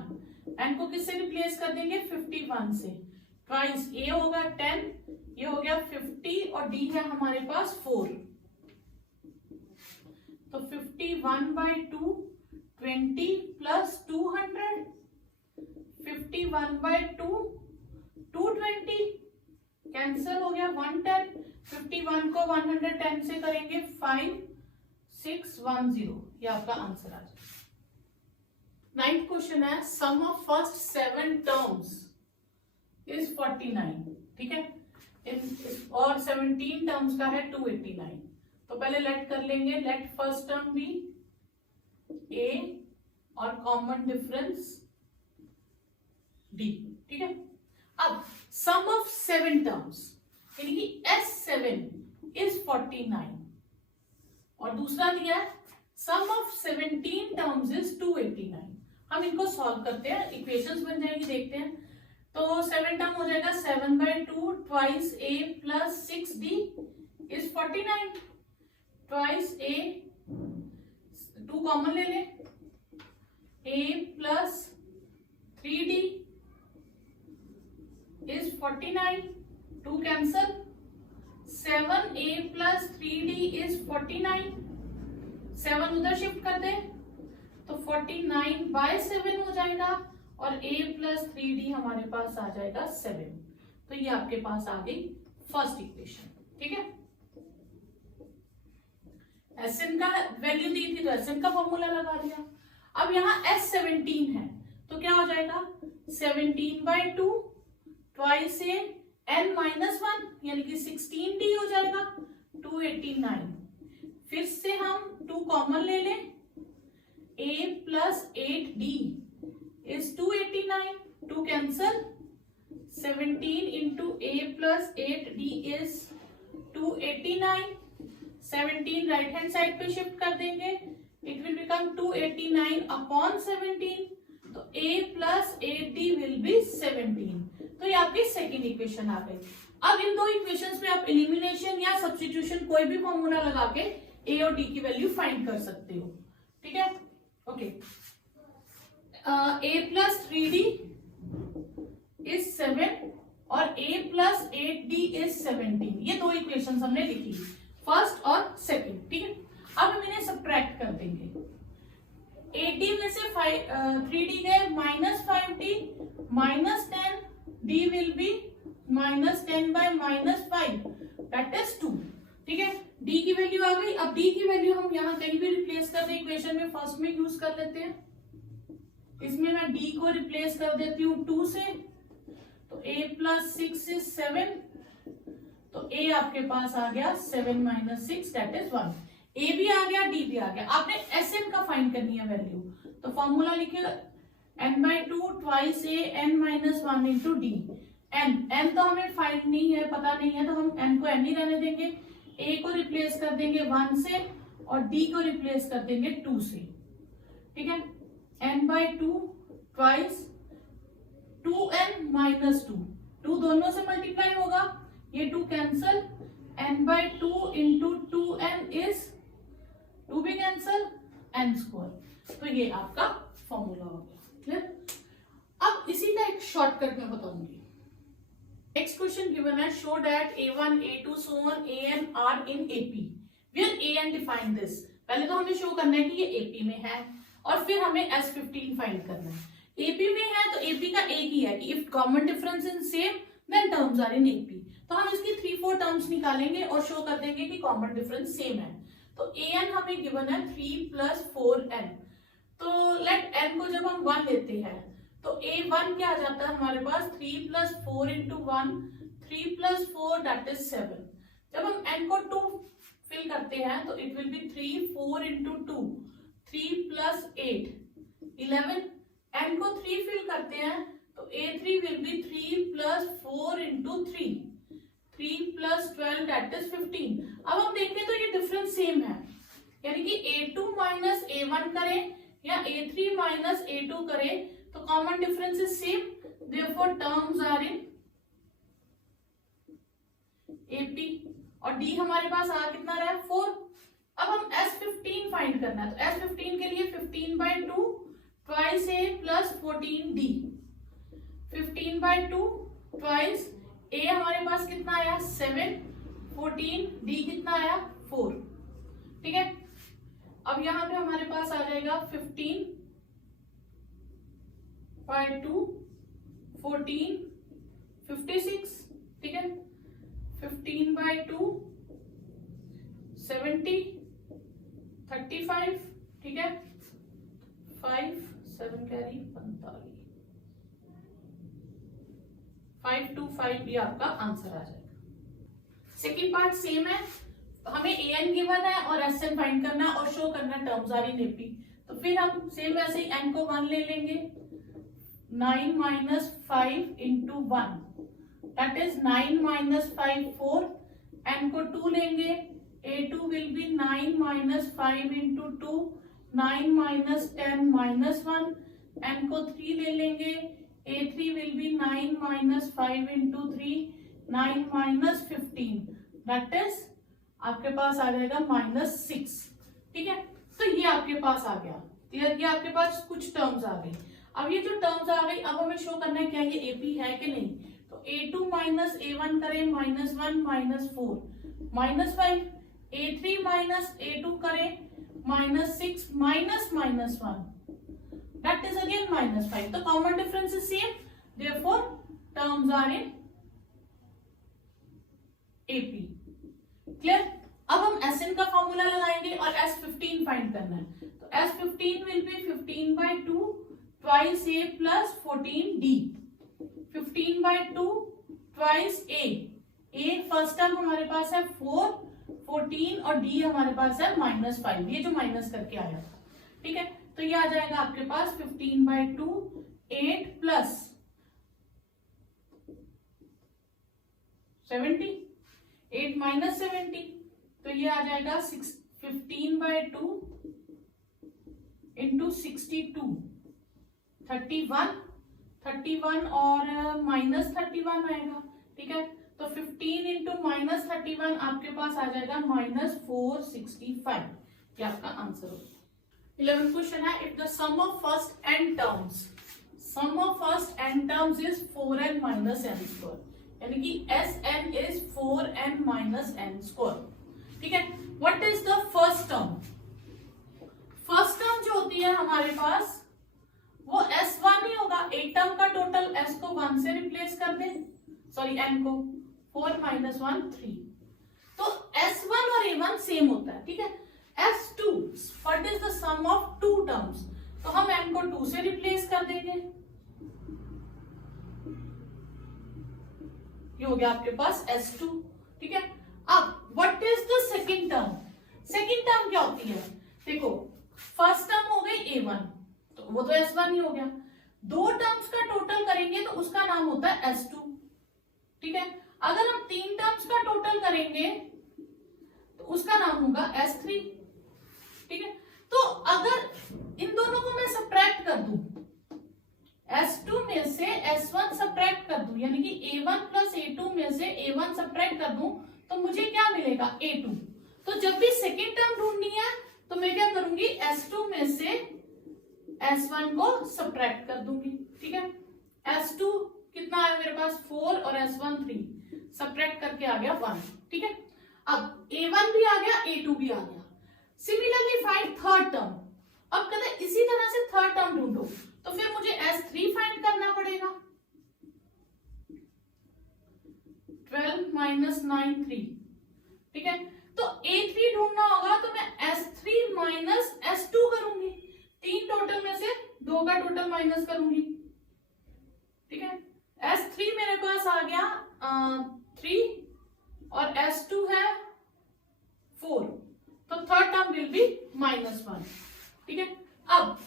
n को किससे रिप्लेस कर देंगे 51 से, ट्वाइस ए होगा 10, ये हो गया 50 और डी है हमारे पास 4, तो 51/2 20 प्लस 200, 51/2 220, कैंसिल हो गया 110, 51 को 110 से करेंगे 5610, ये आपका आंसर आ जाएगा। 9th क्वेश्चन है सम ऑफ फर्स्ट 7 टर्म्स इज 49, ठीक है, और 17 टर्म्स का है 289। तो पहले लेट कर लेंगे, लेट फर्स्ट टर्म बी ए और कॉमन डिफरेंस डी, ठीक है। अब सम ऑफ 7 टर्म्स यानी कि S7 इज 49 और दूसरा दिया है सम ऑफ 17 टर्म्स इज 289। हम इनको सॉल्व करते हैं, इक्वेशंस बन जाएंगी, देखते हैं। तो 7 टर्म हो जाएगा 7/2 twice a plus 6d is 49, twice A 2 common ले ले, a plus 3d is 49, 2 cancel, 7a plus 3d is 49, 7 उधर शिफ्ट कर दे तो 49/7 हो जाएगा और a प्लस 3d हमारे पास आ जाएगा 7। तो ये आपके पास आ गई फर्स्ट इक्वेशन, ठीक है। Sn का वैल्यू दी थी तो Sn का फॉर्मूला लगा दिया। अब यहाँ S17 है तो क्या हो जाएगा 17/2 ट्वाइस ए n-1 यानी कि 16d हो जाएगा 289। फिर से हम 2 कॉमन ले लें, a plus 8d is 289, 2 cancel, 17 into a plus 8d is 289, 17 right hand side पे शिफ्ट कर देंगे, इट विल बिकम 289/17, तो a plus 8d will be 17। तो ये आपकी सेकेंड इक्वेशन आ गई। अब इन दो इक्वेशंस में आप एलिमिनेशन या सब्स्टिट्यूशन कोई भी फॉर्मूला लगा के a और d की वैल्यू फाइंड कर सकते हो, ठीक है। Okay, a plus 3d is 7 और a प्लस 8d इज 17, ये दो इक्वेशंस हमने लिखी, फर्स्ट और सेकंड, ठीक है। अब हम इन्हें सब्ट्रैक्ट कर देंगे, 8d में से 3d गए -5d -10, d will be -10/-5 that is 2, ठीक है। d की वैल्यू आ गई। अब d की वैल्यू हम यहाँ कहीं भी रिप्लेस कर दें, इक्वेशन में फर्स्ट में यूज कर लेते हैं, इसमें मैं d को रिप्लेस कर देती हूँ 2 से, तो a प्लस 6 इज 7, तो a आपके पास आ गया 7 - 6 दैट इज 1। a भी आ गया, d भी आ गया। आपने Sn का फाइंड करनी है वैल्यू, तो फॉर्मूला लिखिएगा n/2 twice a n-1 into d। n तो हमें फाइंड नहीं है, पता नहीं है, तो हम n को n ही रहने देंगे, a को रिप्लेस कर देंगे 1 से और d को रिप्लेस कर देंगे 2 से, ठीक है। n/2 ट्वाइस 2n - 2, 2 दोनों से मल्टीप्लाई होगा, ये 2 cancel, n/2 into 2n is 2 भी कैंसल, n²। तो ये आपका फॉर्मूला हो गया, क्लियर। अब इसी का एक शॉर्टकट मैं बताऊंगी। नेक्स्ट क्वेश्चन गिवन है, show that a1 a2 so on an are in AP where an define this। पहले तो हमें शो करना है कि ये AP में है और फिर हमें S15 फाइंड करना है। AP में है तो AP का एक ही है कि if common difference in same then terms are in AP। तो हम इसकी 3-4 टर्म्स निकालेंगे और शो कर देंगे कि कॉमन डिफरेंस सेम है। तो an हमें गिवन है 3 + 4n, तो लेट n को जब हम 1 लेते हैं तो a1 क्या आ जाता है हमारे पास 3 + 4 × 1, 3 + 4 दैट इज 7। जब हम n को 2 फिल करते हैं तो इट विल बी 3 4 × 2, 3 + 8 11। n को 3 फिल करते हैं तो a3 will be 3 + 4 × 3, 3 + 12 that is 15। अब हम देखें तो ये डिफरेंस सेम है, यानी कि a2 - a1 करें या a3 - a2 करें तो common difference is same, therefore terms are in AP। और D हमारे पास आ कितना रहा है 4। अब हम S15 फाइंड करना है, तो S15 के लिए 15/2 twice a plus 14d, 15/2 twice a हमारे पास कितना आया 7, 14, डी कितना आया 4। ठीक है, अब यहाँ पे हमारे पास आ जाएगा 15/2, 14, 56। ठीक है, 15/2 70, 35। ठीक है, 5 7 कैरी 45, 5 2 5 ये आपका आंसर आ जाएगा। सेकेंड पार्ट सेम है, हमें an गिवन है और sn फाइंड करना है और शो करना टर्म्स आर इन एपी। तो फिर हम सेम वैसे ही n को 1 ले लेंगे, 9 - 5 × 1 दैट इज 9 - 5 4। n को 2 लेंगे, a2 विल बी 9 - 5 × 2, 9 - 10 - 1। n को 3 ले लेंगे, a3 will be 9 - 5 × 3, 9 - 15 that is आपके पास आ जाएगा -6। ठीक है, तो ये आपके पास आ गया क्लियर, ये आपके पास कुछ टर्म्स आ गई। अब ये जो टर्म्स आ गई, अब हमें शो करना है क्या ये एपी है कि नहीं। तो a2 - a1 करें -1 - 4 -5, a3 - a2 करें -6 -1 that is again -5। the common difference is same, therefore terms are in AP। Clear, अब हम Sn का फॉर्मूला लगाएंगे और S15 फाइंड करना है। तो S15 will be 15/2 twice A plus 14D, 15/2 twice A first term हमारे पास है 4, 14 और D हमारे पास है -5, ये जो माइनस करके आया था। ठीक है, तो ये आ जाएगा आपके पास 15/2 8 प्लस 70, 8 - 70, तो ये आ जाएगा 15/2 × 62, 31 और -31 आएगा। ठीक है, तो 15 × -31 आपके पास आ जाएगा -465, ये आपका आंसर होगा। 11th क्वेश्चन है, if the sum of first n terms is 4n - n², यानी कि Sn इज 4n - n²। ठीक है, what is the first term. First term जो होती है हमारे पास वो S1 ही होगा। एक टर्म का टोटल S को 1 से रिप्लेस कर दे, सॉरी n को 4 - 1 3, तो S1 और A1 सेम होता है। ठीक है, S2 what is the sum of two terms, तो हम n को 2 से रिप्लेस कर देंगे, ये हो गया आपके पास S2। ठीक है, अब what is the second term. Second term क्या होती है, देखो फर्स्ट टर्म हो गई A1, तो वो तो S1 ही हो गया। दो टर्म्स का टोटल करेंगे तो उसका नाम होता है S2। ठीक है, अगर हम 3 टर्म्स का टोटल करेंगे तो उसका नाम होगा S3। ठीक है, तो अगर इन दोनों को मैं सब्ट्रैक्ट कर दूं, S2 में से S1 सब्ट्रैक्ट कर दूं, यानी कि A1 प्लस A2 में से A1 सब्ट्रैक्ट कर दूं, तो मुझे क्या मिलेगा A2। तो जब भी सेकेंड टर्म ढूंढनी है तो मैं क्या करूंगी, S2 में से S1 को सब्ट्रैक्ट कर दूंगी। ठीक है, S2 कितना आया मेरे पास 4 और S1 3, सब्ट्रैक्ट करके आ गया 1। ठीक है, अब A1 भी आ गया, A2 भी आ गया। Similarly find third term. अब कहते हैं इसी तरह से थर्ड टर्म ढूंढो, तो फिर मुझे S3 फाइंड करना पड़ेगा। 12 - 9 3। ठीक है, तो A3 ढूंढना होगा तो मैं S3 - S2 करूंगी, 3 टोटल में से 2 का टोटल माइनस करूंगी। ठीक है, S3 मेरे पास आ गया 3 और S2 है 4, तो थर्ड टर्म विल बी -1। ठीक है, अब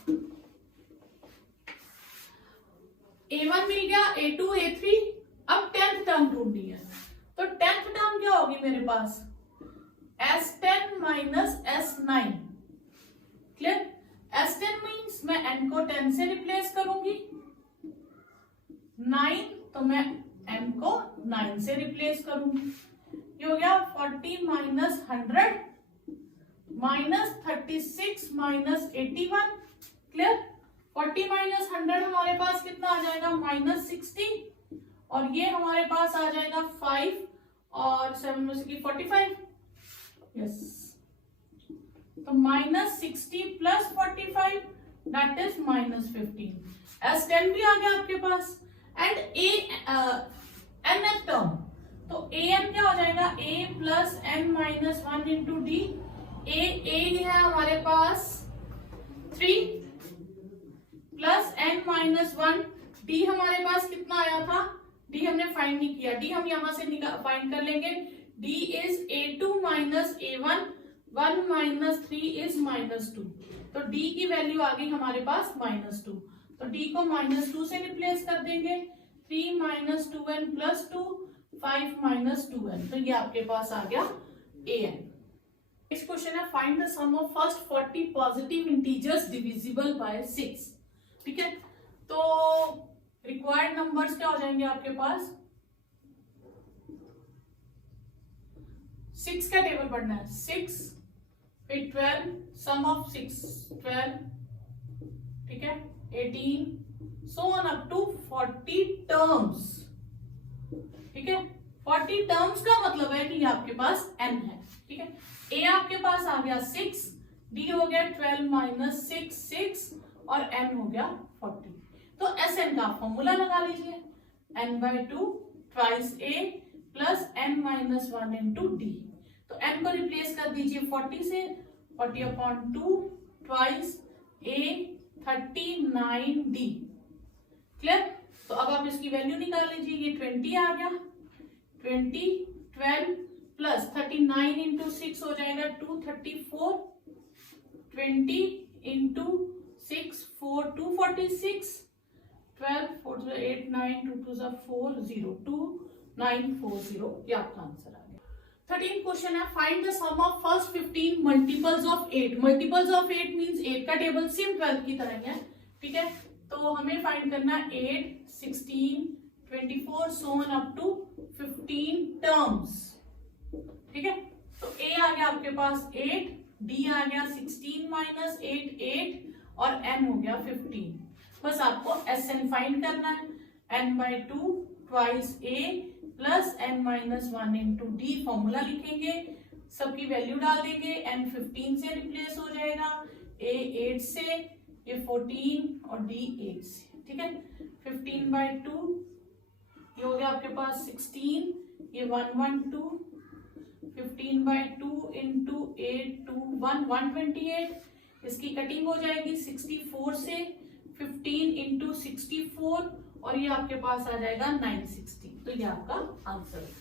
A1 मिल गया, A2 A3, अब 10th टर्म ढूंढनी है। तो 10th टर्म क्या होगी मेरे पास, S10 - S9। Clear, S10 means मैं n को 10 से रिप्लेस करूंगी, 9 तो मैं n को 9 से रिप्लेस करूंगी, ये हो गया 40 - 100 -36 - 81। क्लियर, 40 - 100 हमारे पास कितना आ जाएगा -60 और ये हमारे पास आ जाएगा 5 और 7 में से 45, यस। तो -60 + 45 दैट इज -15। S10 भी आ गया आपके पास। एंड nth टर्म, तो an क्या हो जाएगा, a + n-1 into D. a है हमारे पास 3 + n-1, d हमारे पास कितना आया था, d हमने फाइंड नहीं किया, d हम यहां से फाइंड कर लेंगे। d is a2 - a1, 1 - 3 is -2, तो d की वैल्यू आ गई हमारे पास -2। तो d को -2 से रिप्लेस कर देंगे। 3 - 2n + 2, 5 - 2n, तो ये आपके पास आ गया an। नेक्स्ट क्वेश्चन है, find the sum of first 40 positive integers divisible by 6। ठीक है, तो रिक्वायर्ड नंबर्स क्या हो जाएंगे आपके पास, 6 का टेबल पढ़ना है, 6 फिर 12, सम ऑफ 6 12, ठीक है, 18 so on up to 40 terms. ठीक है, 40 टर्म्स का मतलब है कि ये आपके पास n है। ठीक है, a आपके पास आ गया 6, d हो गया 12 - 6 6 और n हो गया 40। तो Sn का फॉर्मूला लगा लीजिए, n/2 twice a plus n-1 into D. तो n को रिप्लेस कर दीजिए 40 से, 40/2 ट्वाइस a 39d। क्लियर? तो अब आप इसकी वैल्यू निकाल लीजिए, ये 20 आ गया, 20 12 प्लस 39 इंटू 6 हो जाएगा 234, 20 इंटू 6 4 246, 12 4 8 9 2 2 4 0 2 9 4 0, ये आपका आंसर आ गया। 13 क्वेश्चन है, find the sum of first 15 multiples of 8। Multiples of 8 means 8 का टेबल सेम 12 की तरह है। ठीक है, तो हमें फाइंड करना है 8 16 24 so on up to 15 terms. ठीक है, तो a आ गया आपके पास 8, d आ गया 16 - 8 8 और n हो गया 15। बस आपको Sn फाइंड करना है, n/2 twice a plus n-1 into D. Formula लिखेंगे, सबकी वैल्यू डाल देंगे, n 15 से रिप्लेस हो जाएगा, a 8 से, ये 14 और d 8 से। ठीक है, 15/2 ये हो गया आपके पास 16, ये 112, 15/2 इंटू 8 2 1 128, इसकी कटिंग हो जाएगी 64 से, 15 इंटू 64 और ये आपके पास आ जाएगा 960। तो ये आपका आंसर है।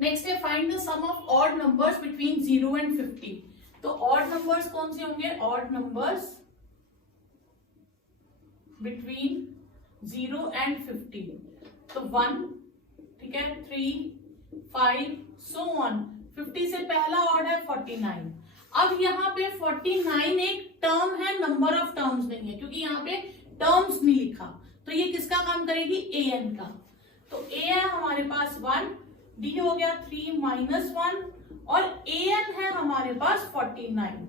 नेक्स्ट है, find the sum of odd numbers between 0 and 50। तो ऑड नंबर्स कौन से होंगे, ऑड नंबर्स बिटवीन 0 एंड 50। तो 1, ठीक है, 3 5 सो ऑन। 50 से पहला ऑड है 49। अब यहाँ पे 49 एक टर्म है, नंबर ऑफ टर्म्स नहीं है, क्योंकि यहाँ पे टर्म्स नहीं लिखा, तो ये किसका काम करेगी, an का। तो a है हमारे पास 1, d हो गया 3 - 1 और an है हमारे पास 49।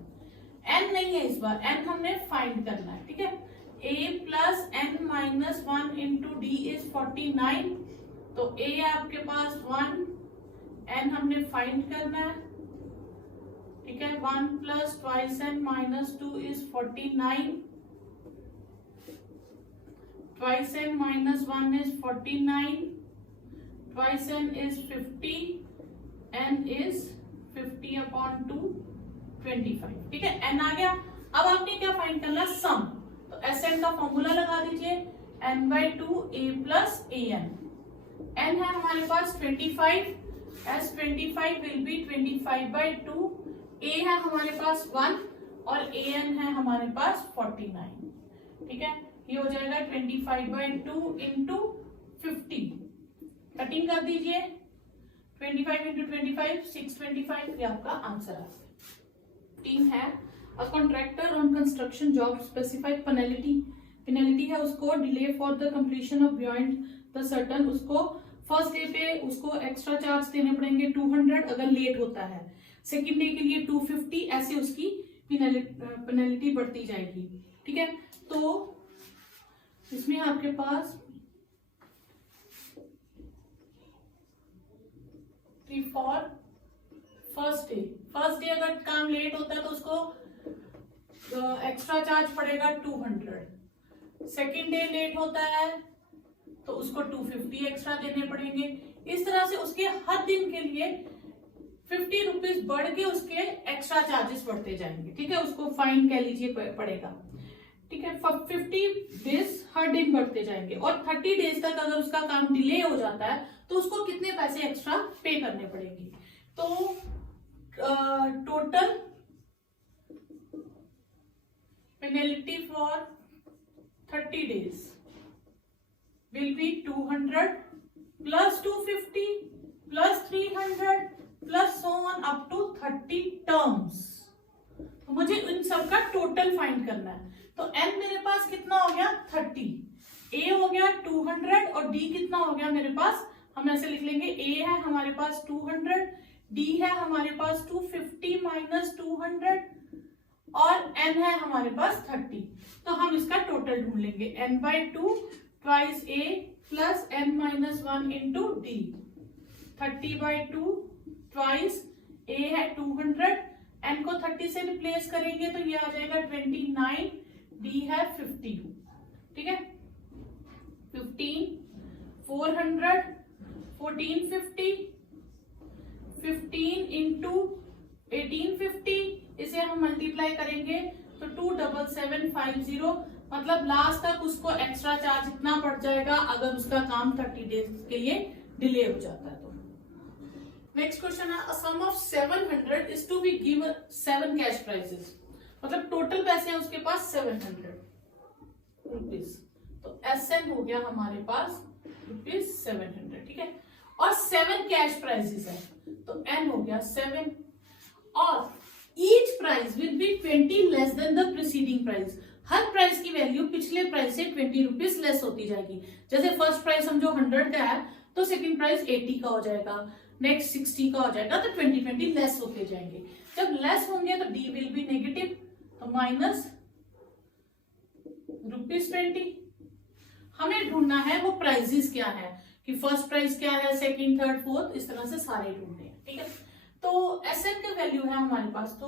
n नहीं है इस बार, n हमने फाइंड करना है। ठीक है, a plus n-1 into d is 49। तो a है आपके पास 1, n हमने फाइंड करना है। ठीक है, 1 plus twice n-2 is 49, twice n-1 is 49, twice n is 50, n is 50/2 25। ठीक है, n आ गया। अब आपने क्या फाइंड करना, सम। तो Sn का फॉर्मूला लगा दीजिए, n/2 a plus an। n है हमारे पास 25, as 25 will be 25/2, a है हमारे पास 1 और an है हमारे पास 49। ठीक है, ये हो जाएगा 25/2 इंटू 50, कटिंग कर दीजिए, 25 इंटू 25 625, ये आपका आंसर है। टीम है, a contractor on construction job specified penalty है उसको delay for the completion of beyond the certain, उसको फर्स्ट डे पे उसको एक्स्ट्रा चार्ज देने पड़ेंगे 200 अगर लेट होता है, सेकेंड डे के लिए 250, ऐसे उसकी पेनल्टी बढ़ती जाएगी। ठीक है, तो इसमें आपके पास 3 for first day. First day अगर काम लेट होता है तो उसको एक्स्ट्रा चार्ज पड़ेगा 200। सेकेंड डे लेट होता है तो उसको 250 एक्स्ट्रा देने पड़ेंगे। इस तरह से उसके हर दिन के लिए 50 रुपीज बढ़ के उसके एक्स्ट्रा चार्जेस बढ़ते जाएंगे। ठीक है, उसको फाइन कह लीजिए पड़ेगा। ठीक है, 50 डेज हर दिन बढ़ते जाएंगे और 30 डेज तक अगर उसका काम डिले हो जाता है तो उसको कितने पैसे एक्स्ट्रा पे करने पड़ेंगे। तो total penalty for 30 days will be 200 plus 250 plus 300 plus so on up to 30 terms। तो मुझे इन सब का टोटल फाइंड करना है। तो n मेरे पास कितना हो गया 30, a हो गया 200 और d कितना हो गया मेरे पास, हम ऐसे लिख लेंगे a है हमारे पास 200, d है हमारे पास 250 माइनस 200 और n है हमारे पास 30। तो हम इसका टोटल ढूंढ लेंगे n/2 twice a plus n-1 into d। 30/2 twice a है 200, n को 30 से रिप्लेस करेंगे तो ये आ जाएगा 29, d है 50। ठीक है, 15 400 1450 15 इंटू 1850, इसे हम मल्टीप्लाई करेंगे तो 27750, मतलब लास्ट तक उसको एक्स्ट्रा चार्ज इतना पड़ जाएगा अगर उसका काम 30 डेज के लिए डिले हो जाता है। तो नेक्स्ट क्वेश्चन है, uh sum of 700 is to be given 7 cash prizes, मतलब टोटल पैसे हैं उसके पास 700 रुपीज। तो SN हो गया हमारे पास रुपीज 700। ठीक है, और 7 कैश प्राइजेस है तो N हो गया 7 और each price will be 20 less than the preceding price. Her price की वैल्यू पिछले प्राइस से 20 रुपीज लेस होती जाएगी। जैसे फर्स्ट प्राइस हम जो 100 का है तो सेकंड प्राइस 80 का हो जाएगा, नेक्स्ट 60 का हो जाएगा, तो 20 लेस होते जाएंगे। जब लेस होंगे तो डी विल बी नेगेटिव, तो माइनस ₹20। हमें ढूंढना है वो प्राइजेस क्या है, कि फर्स्ट प्राइस क्या है, सेकंड थर्ड फोर्थ, इस तरह से सारे ढूंढने हैं। ठीक है, तो SN का वैल्यू है हमारे पास, तो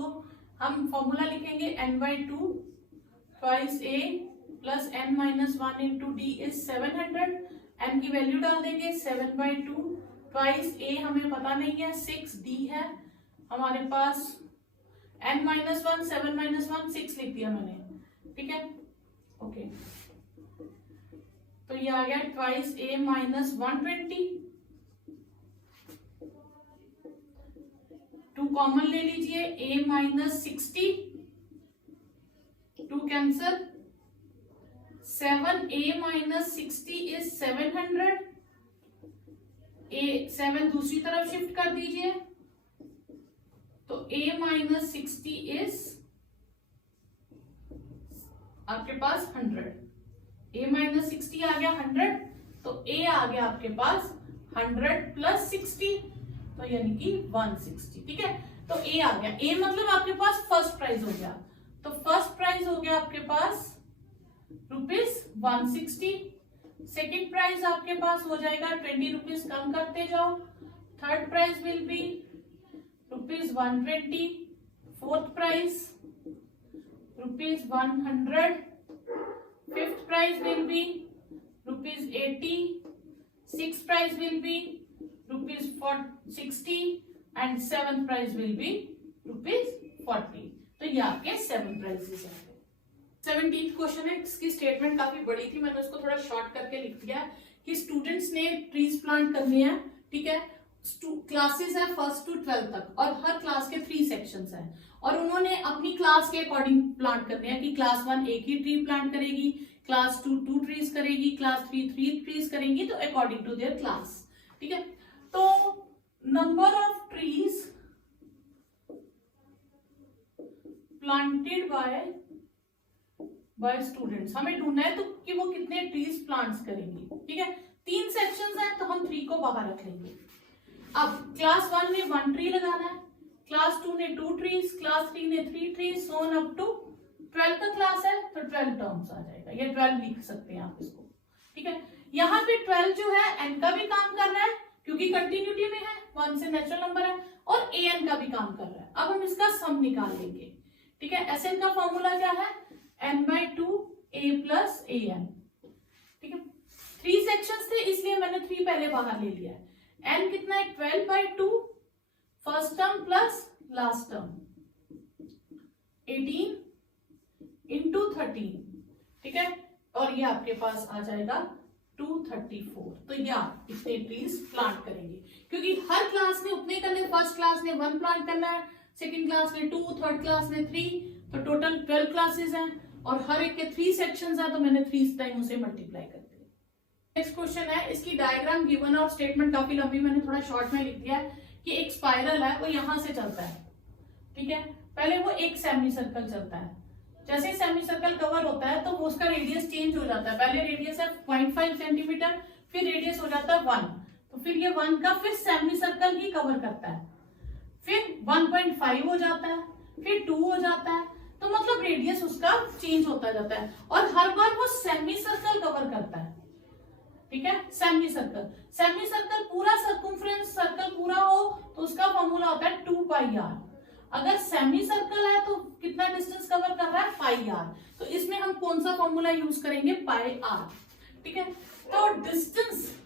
हम फॉर्मूला लिखेंगे n/2 twice a plus n-1 into d is 700। n की वैल्यू डाल देंगे 7/2 ट्वाइस a हमें पता नहीं है, 6d है हमारे पास, n-1 7-1 6 लिख दिया मैंने। ठीक है, ओके, तो ये आ गया ट्वाइस a माइनस 120। 2 कॉमन ले लीजिए, a minus 60, 2 cancel, 7a minus 60 is 700, a 7 दूसरी तरफ शिफ्ट कर दीजिए तो a माइनस 60 इज आपके पास 100, a माइनस 60 आ गया 100, तो a आ गया आपके पास 100 प्लस 60, तो यानी कि 160। ठीक है, तो a आ गया, a मतलब आपके पास फर्स्ट प्राइस हो गया, तो फर्स्ट प्राइस हो गया आपके पास ₹160, सेकेंड प्राइस आपके पास हो जाएगा 20 रुपीज कम करते जाओ, third price will be ₹120, fourth price ₹100, fifth price will be ₹80, sixth price will be ₹60 and seventh price will be ₹40। तो ये आपके 7 प्राइसेस हैं। 17th क्वेश्चन है, इसकी स्टेटमेंट काफी बड़ी थी, मैंने उसको थोड़ा शॉर्ट करके लिख दिया कि स्टूडेंट्स ने ट्रीज प्लांट करने हैं। ठीक है, क्लासेस है 1st to 12th तक और हर क्लास के 3 सेक्शंस हैं और उन्होंने अपनी क्लास के अकॉर्डिंग प्लांट करने हैं कि क्लास 1 एक ही ट्री प्लांट करेगी, क्लास 2 2 ट्रीज करेगी, क्लास 3 3 ट्रीज करेंगी, तो अकॉर्डिंग टू देयर क्लास। ठीक है, तो number of trees planted by students हमें ढूंढना है, तो कि वो कितने ट्रीज प्लांट्स करेंगी। ठीक है, 3 सेक्शंस हैं तो हम 3 को बाहर रख लेंगे। अब क्लास 1 ने 1 ट्री लगाना है, क्लास 2 ने 2 ट्रीज, क्लास 3 ने 3 ट्रीज, सोन अप टू 12 का क्लास है तो 12 टर्म्स आ जाएगा, ये 12 लिख सकते हैं आप इसको। ठीक है, यहाँ पे 12 जो है n का भी काम कर रहा है क्योंकि कंटिन्यूटी में है, 1 से नेचुरल नंबर है और an का भी काम कर रहा है। अब हम इसका सम निकाल लेंगे, ठीक है। Sn का फॉर्मूला क्या है, n/2 a प्लस an, ठीक है। 3 सेक्शंस थे इसलिए मैंने 3 पहले बाहर ले लिया है। n कितना है, 12/2 first term plus last term, 18 into 13, ठीक है। और ये आपके पास आ जाएगा 234। तो ये आप इतने ट्रीज प्लांट करेंगे, क्योंकि हर क्लास ने उतने करने, फर्स्ट क्लास ने 1 प्लांट करना है, सेकंड क्लास ने 2, थर्ड क्लास ने 3, तो टोटल 12 क्लासेस हैं और हर एक के 3 सेक्शंस हैं, तो मैंने 3 टाइम उसे मल्टीप्लाई कर दिया। नेक्स्ट क्वेश्चन है, इसकी डायग्राम गिवन और स्टेटमेंट काफी लंबी, मैंने थोड़ा शॉर्ट में लिख दिया है कि एक स्पाइरल है, वो यहां से चलता है, ठीक है। पहले वो एक सेमी सर्कल चलता है, जैसे सेमी सर्कल कवर होता है तो वो उसका रेडियस चेंज हो जाता है। पहले रेडियस है 0.5 सेंटीमीटर, फिर रेडियस हो जाता है 1, तो फिर ये 1 का फिर सेमी सर्कल ही कवर करता है, फिर 1.5 हो जाता है, फिर 2 हो जाता है, तो मतलब रेडियस उसका चेंज होता जाता है और हर बार वो सेमी सर्कल कवर करता है, ठीक है। सेमी सर्कल पूरा सर्कमफ्रेंस सर्कल पूरा हो तो उसका फॉर्मूला होता है 2πr। अगर सेमी सर्कल है तो कितना डिस्टेंस कवर कर रहा है, πr, तो इसमें हम कौन सा फॉर्मूला यूज करेंगे, πr, ठीक है। तो distance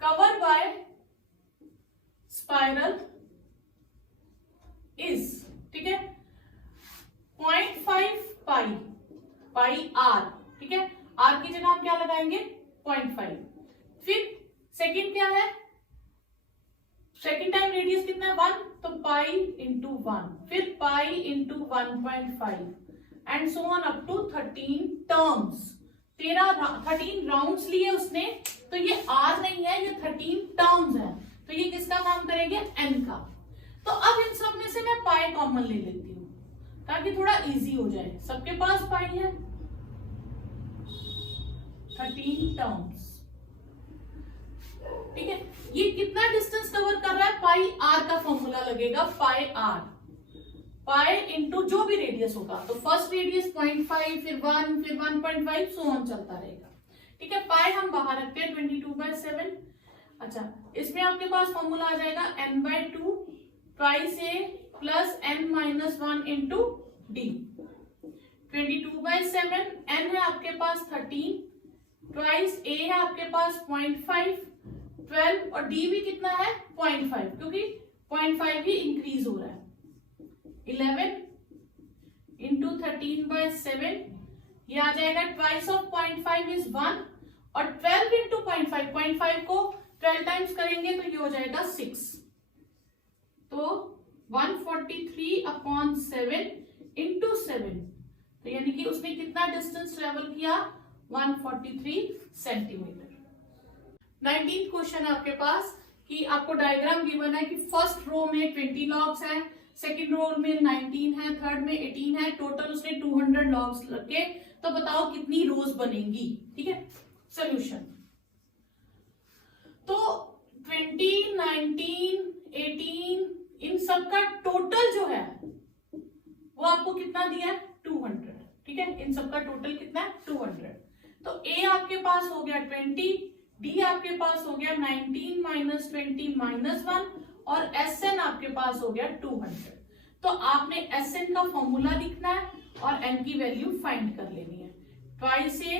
cover by spiral is, ठीक है, 0.5 πr, ठीक है। r की जगह हम क्या लगाएंगे, 0.5। फिर सेकंड क्या है, सेकंड टाइम रेडियस कितना है, 1, तो पाई इंटू 1, फिर pi into 1.5 and so on up to 13 terms. 13 rounds लिए उसने, तो ये r नहीं है, ये 13 टर्म्स है, तो ये किसका काम करेंगे, n का। तो अब इन सब में से मैं पाई कॉमन ले लेती हूँ ताकि थोड़ा इजी हो जाए। सबके पास पाई है, 13 टर्म्स, ठीक है। ये कितना डिस्टेंस कवर कर रहा है, पाई आर का फॉर्मूला लगेगा, पाई आर, पाई इंटू जो भी रेडियस होगा, तो फर्स्ट रेडियस 0.5, फिर 1, फिर 1.5, सो ऑन चलता रहेगा, ठीक है। पाई हम बाहर रखते हैं 22/7। अच्छा, इसमें आपके पास फॉर्मूला आ जाएगा n/2 twice a plus n-1 into D. 22/7, n है आपके पास 13, ट्वाइस a है आपके पास 0.5, 12 और d भी कितना है, 0.5, क्योंकि 0.5 ही इंक्रीज हो रहा है। 11 इंटू 13/7, ये आ जाएगा ट्वाइस ऑफ 0.5 इज 1 और 12 इंटू 0.5 को 12 टाइम्स करेंगे तो ये हो जाएगा 6, तो 143/7 इंटू 7, तो यानी कि उसने कितना डिस्टेंस ट्रेवल किया, 143 सेंटीमीटर। 19th क्वेश्चन है आपके पास कि आपको डायग्राम गिवन है कि फर्स्ट रो में 20 लॉग्स हैं, सेकंड रो में 19 है, थर्ड में 18 है, टोटल उसने 200 लॉग्स लगे, तो बताओ कितनी रोज बनेंगी, ठीक है। सोल्यूशन, तो 20, 19, 18 इन सब का टोटल जो है वो आपको कितना दिया है, 200, ठीक है। इन सब का टोटल कितना है, 200। तो ए आपके पास हो गया 20, डी आपके पास हो गया 19 माइनस 20 माइनस 1 और एसएन आपके पास हो गया 200। तो आपने एसएन का फॉर्मूला लिखना है और एन की वैल्यू फाइंड कर लेनी है। Twice a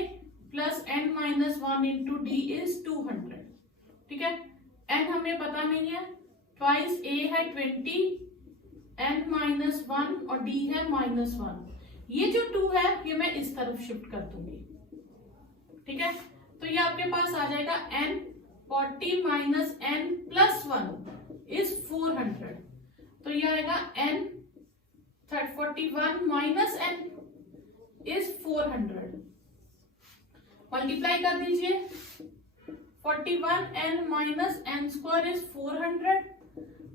plus n minus 1 into d is 200, ठीक है। एन हमें पता नहीं है, ट्वाइस ए है 20, एन माइनस 1 और डी है -1। ये जो 2 है ये मैं इस तरफ शिफ्ट कर दूंगी, ठीक है। तो ये आपके पास आ जाएगा n 40 minus n plus 1 is 400, तो ये आएगा n 41 minus n is 400। Multiply कर दीजिए, 41n minus n square is 400,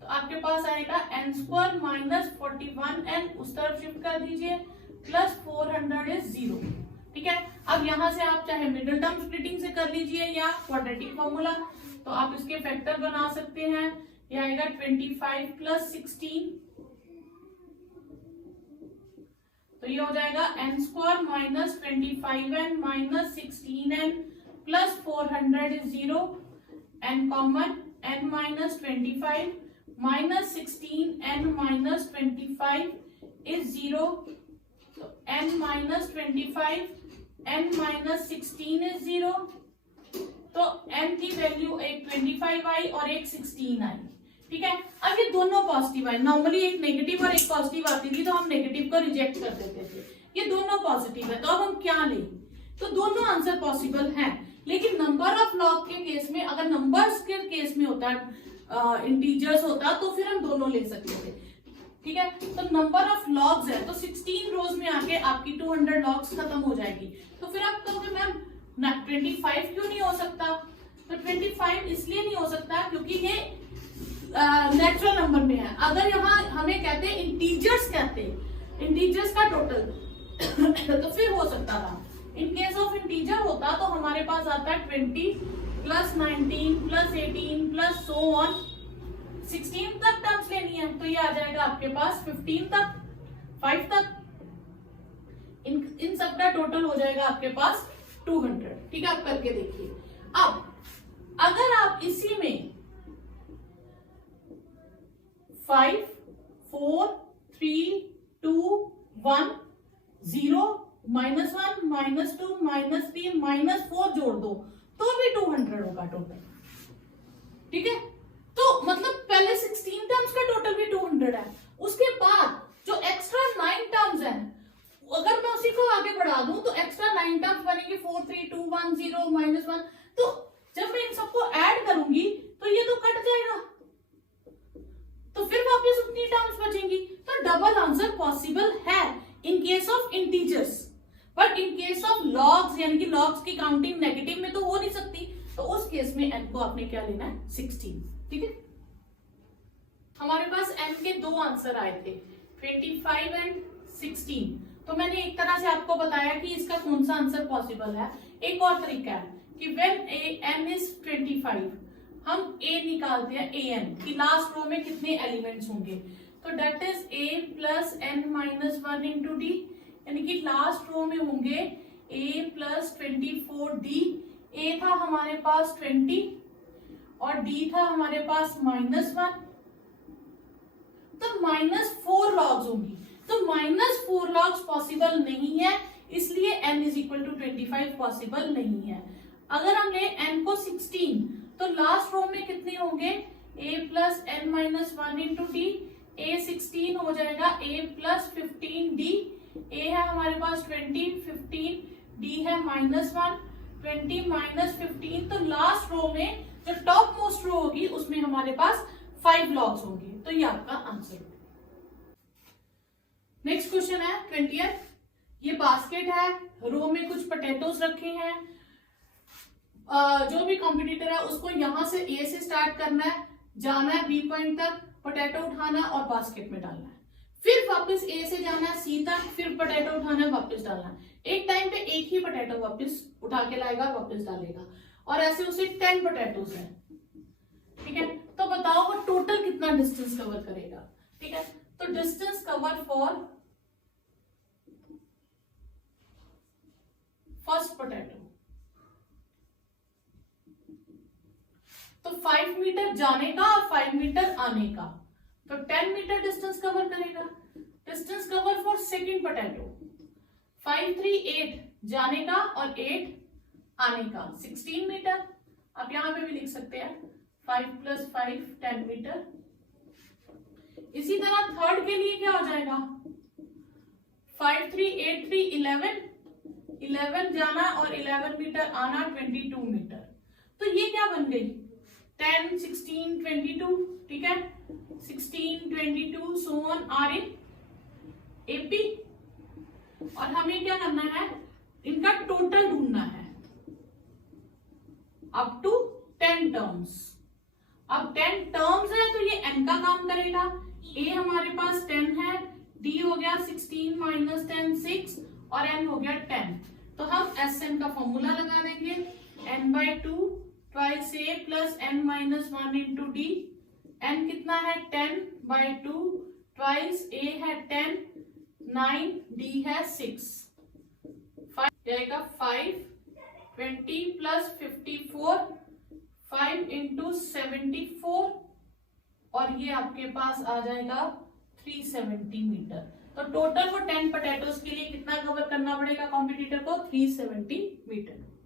तो आपके पास आएगा n स्क्वायर माइनस 41n, उस तरफ शिफ्ट कर दीजिए, प्लस 400 इज 0, ठीक है। अब यहां से आप चाहे मिडिल टर्म स्प्लिटिंग से कर लीजिए या क्वाड्रेटिक फॉर्मूला, तो आप इसके फैक्टर बना सकते हैं। ये आएगा 25 प्लस 16, तो ये हो जाएगा n square minus 25n minus 16n plus 400 is 0, n common, n minus 25 minus 16 n minus 25 is 0, तो n minus 25 n minus 16 is 0, तो n की वैल्यू एक 25 आई और एक 16 आई। ठीक है, अब ये दोनों पॉजिटिव है। नॉर्मली एक नेगेटिव और एक पॉजिटिव आती थी तो हम नेगेटिव को रिजेक्ट कर देते थे, ये दोनों पॉजिटिव है, तो अब हम क्या लें? तो दोनों आंसर पॉसिबल हैं, लेकिन नंबर ऑफ लॉग के केस में, अगर नंबर्स के केस में होता इंटीजर्स होता तो फिर हम दोनों ले सकते थे। ठीक है, तो नंबर ऑफ लॉग्स है तो 16 रोज में आके आपकी 200 लॉग्स खत्म हो जाएगी। तो फिर आप कहोगे मैम 25 क्यों नहीं हो सकता? तो 25 इसलिए नहीं हो सकता क्योंकि ये नेचुरल नंबर में है। अगर यहाँ हमें कहते हैं इंटीजर्स, कहते हैं इंटीजर्स का टोटल तो फिर हो सकता था। इन केस ऑफ इंटीजर होता तो हमारे पास आता है 20 plus 19 plus 18 plus so on, 16 तक टर्म्स लेनी है, तो ये आ जाएगा आपके पास 15 तक, 5 तक, इन सब का टोटल हो जाएगा आपके पास 200। ठीक है, आप करके देखिए। अब अगर आप इसी में 5 4 3 2 1 0 -1 -2 -3 -4 जोड़ दो तो भी 200 होगा टोटल। ठीक है, तो मतलब पहले 16 टर्म्स का टोटल भी 200 है, उसके बाद जो एक्स्ट्रा 9 टर्म्स हैं अगर मैं उसी को आगे बढ़ा दूं तो एक्स्ट्रा 9 टर्म्स बनेंगे 4 3 2 1 0 -1, तो जब मैं इन सबको ऐड करूंगी तो ये तो कट जाएगा, तो फिर वापस उतनी टर्म्स बचेंगी। तो डबल आंसर पॉसिबल है in case of integers, but in case of logs यानी कि लॉग्स की काउंटिंग नेगेटिव में तो हो नहीं सकती, तो उस केस में n को आपने क्या लेना है 16। ठीक है, हमारे पास n के दो आंसर आए थे 25 एंड 16, तो मैंने एक तरह से आपको बताया कि इसका कौन सा आंसर पॉसिबल है। एक और तरीका है कि व्हेन n इज 25 हम a निकालते हैं an कि लास्ट रो में कितने एलिमेंट्स होंगे, तो that is a plus n minus 1 into d, यानी कि लास्ट रो में होंगे a प्लस 24d। a था हमारे पास 20 और d था हमारे पास -1, तो -4 लॉग्स होंगी, तो -4 लॉग्स पॉसिबल नहीं है, इसलिए n is equal to 25 possible नहीं है। अगर हम ले n को 16 तो लास्ट रो में कितने होंगे a plus n minus 1 into D, a 16 हो जाएगा a प्लस 15d, a है हमारे पास 20 15, d है -1 20 -15, तो लास्ट रो में जो टॉप मोस्ट रो होगी उसमें हमारे पास 5 लॉग्स होंगे, तो ये आपका आंसर। नेक्स्ट क्वेश्चन है 20th, ये बास्केट है, रो में कुछ पोटैटोस रखे हैं, जो भी कॉम्पिटिटर है उसको यहां से ए से स्टार्ट करना है, जाना है बी पॉइंट तक, पोटैटो उठाना है और बास्केट में डालना है, फिर वापस ए से जाना है सी तक, फिर पोटैटो उठाना है वापस डालना है। एक टाइम पे एक ही पोटैटो वापस उठा के लाएगा वापस डालेगा, और ऐसे उसे 10 पोटैटोस हैं। ठीक है, तो बताओ वो टोटल कितना डिस्टेंस कवर करेगा। ठीक है, तो distance cover for first potato, तो 5 मीटर जाने का और 5 मीटर आने का, तो 10 मीटर डिस्टेंस कवर करेगा। Distance cover for second potato 5 3 8 जाने का और 8 आने का 16 मीटर, आप यहां पे भी लिख सकते हैं 5 + 5 10 मीटर। इसी तरह थर्ड के लिए क्या हो जाएगा 5 3 8 3 11 जाना और 11 मीटर आना 22 मीटर, तो ये क्या बन गई 10 16 22। ठीक है, 16 22 so on are in AP, और हमें क्या करना है इनका टोटल ढूंढना है अप टू 10 टर्म्स। अब 10 टर्म्स है तो ये n का काम करेगा, a हमारे पास 10 है, d हो गया 16 - 10 6 और n हो गया 10, तो हम Sn का फॉर्मूला लगा देंगे n/2 twice a plus n - 1 into D, n कितना है 10/2 ट्वाइस a है 10 9 d है 6, 5 जाएगा 5 20 + 54 5 इंटू 74 और ये आपके पास आ जाएगा 370 मीटर। तो टोटल वो 10 पोटैटोज के लिए कितना कवर करना पड़ेगा कॉम्पिटिटर को? 370 मीटर।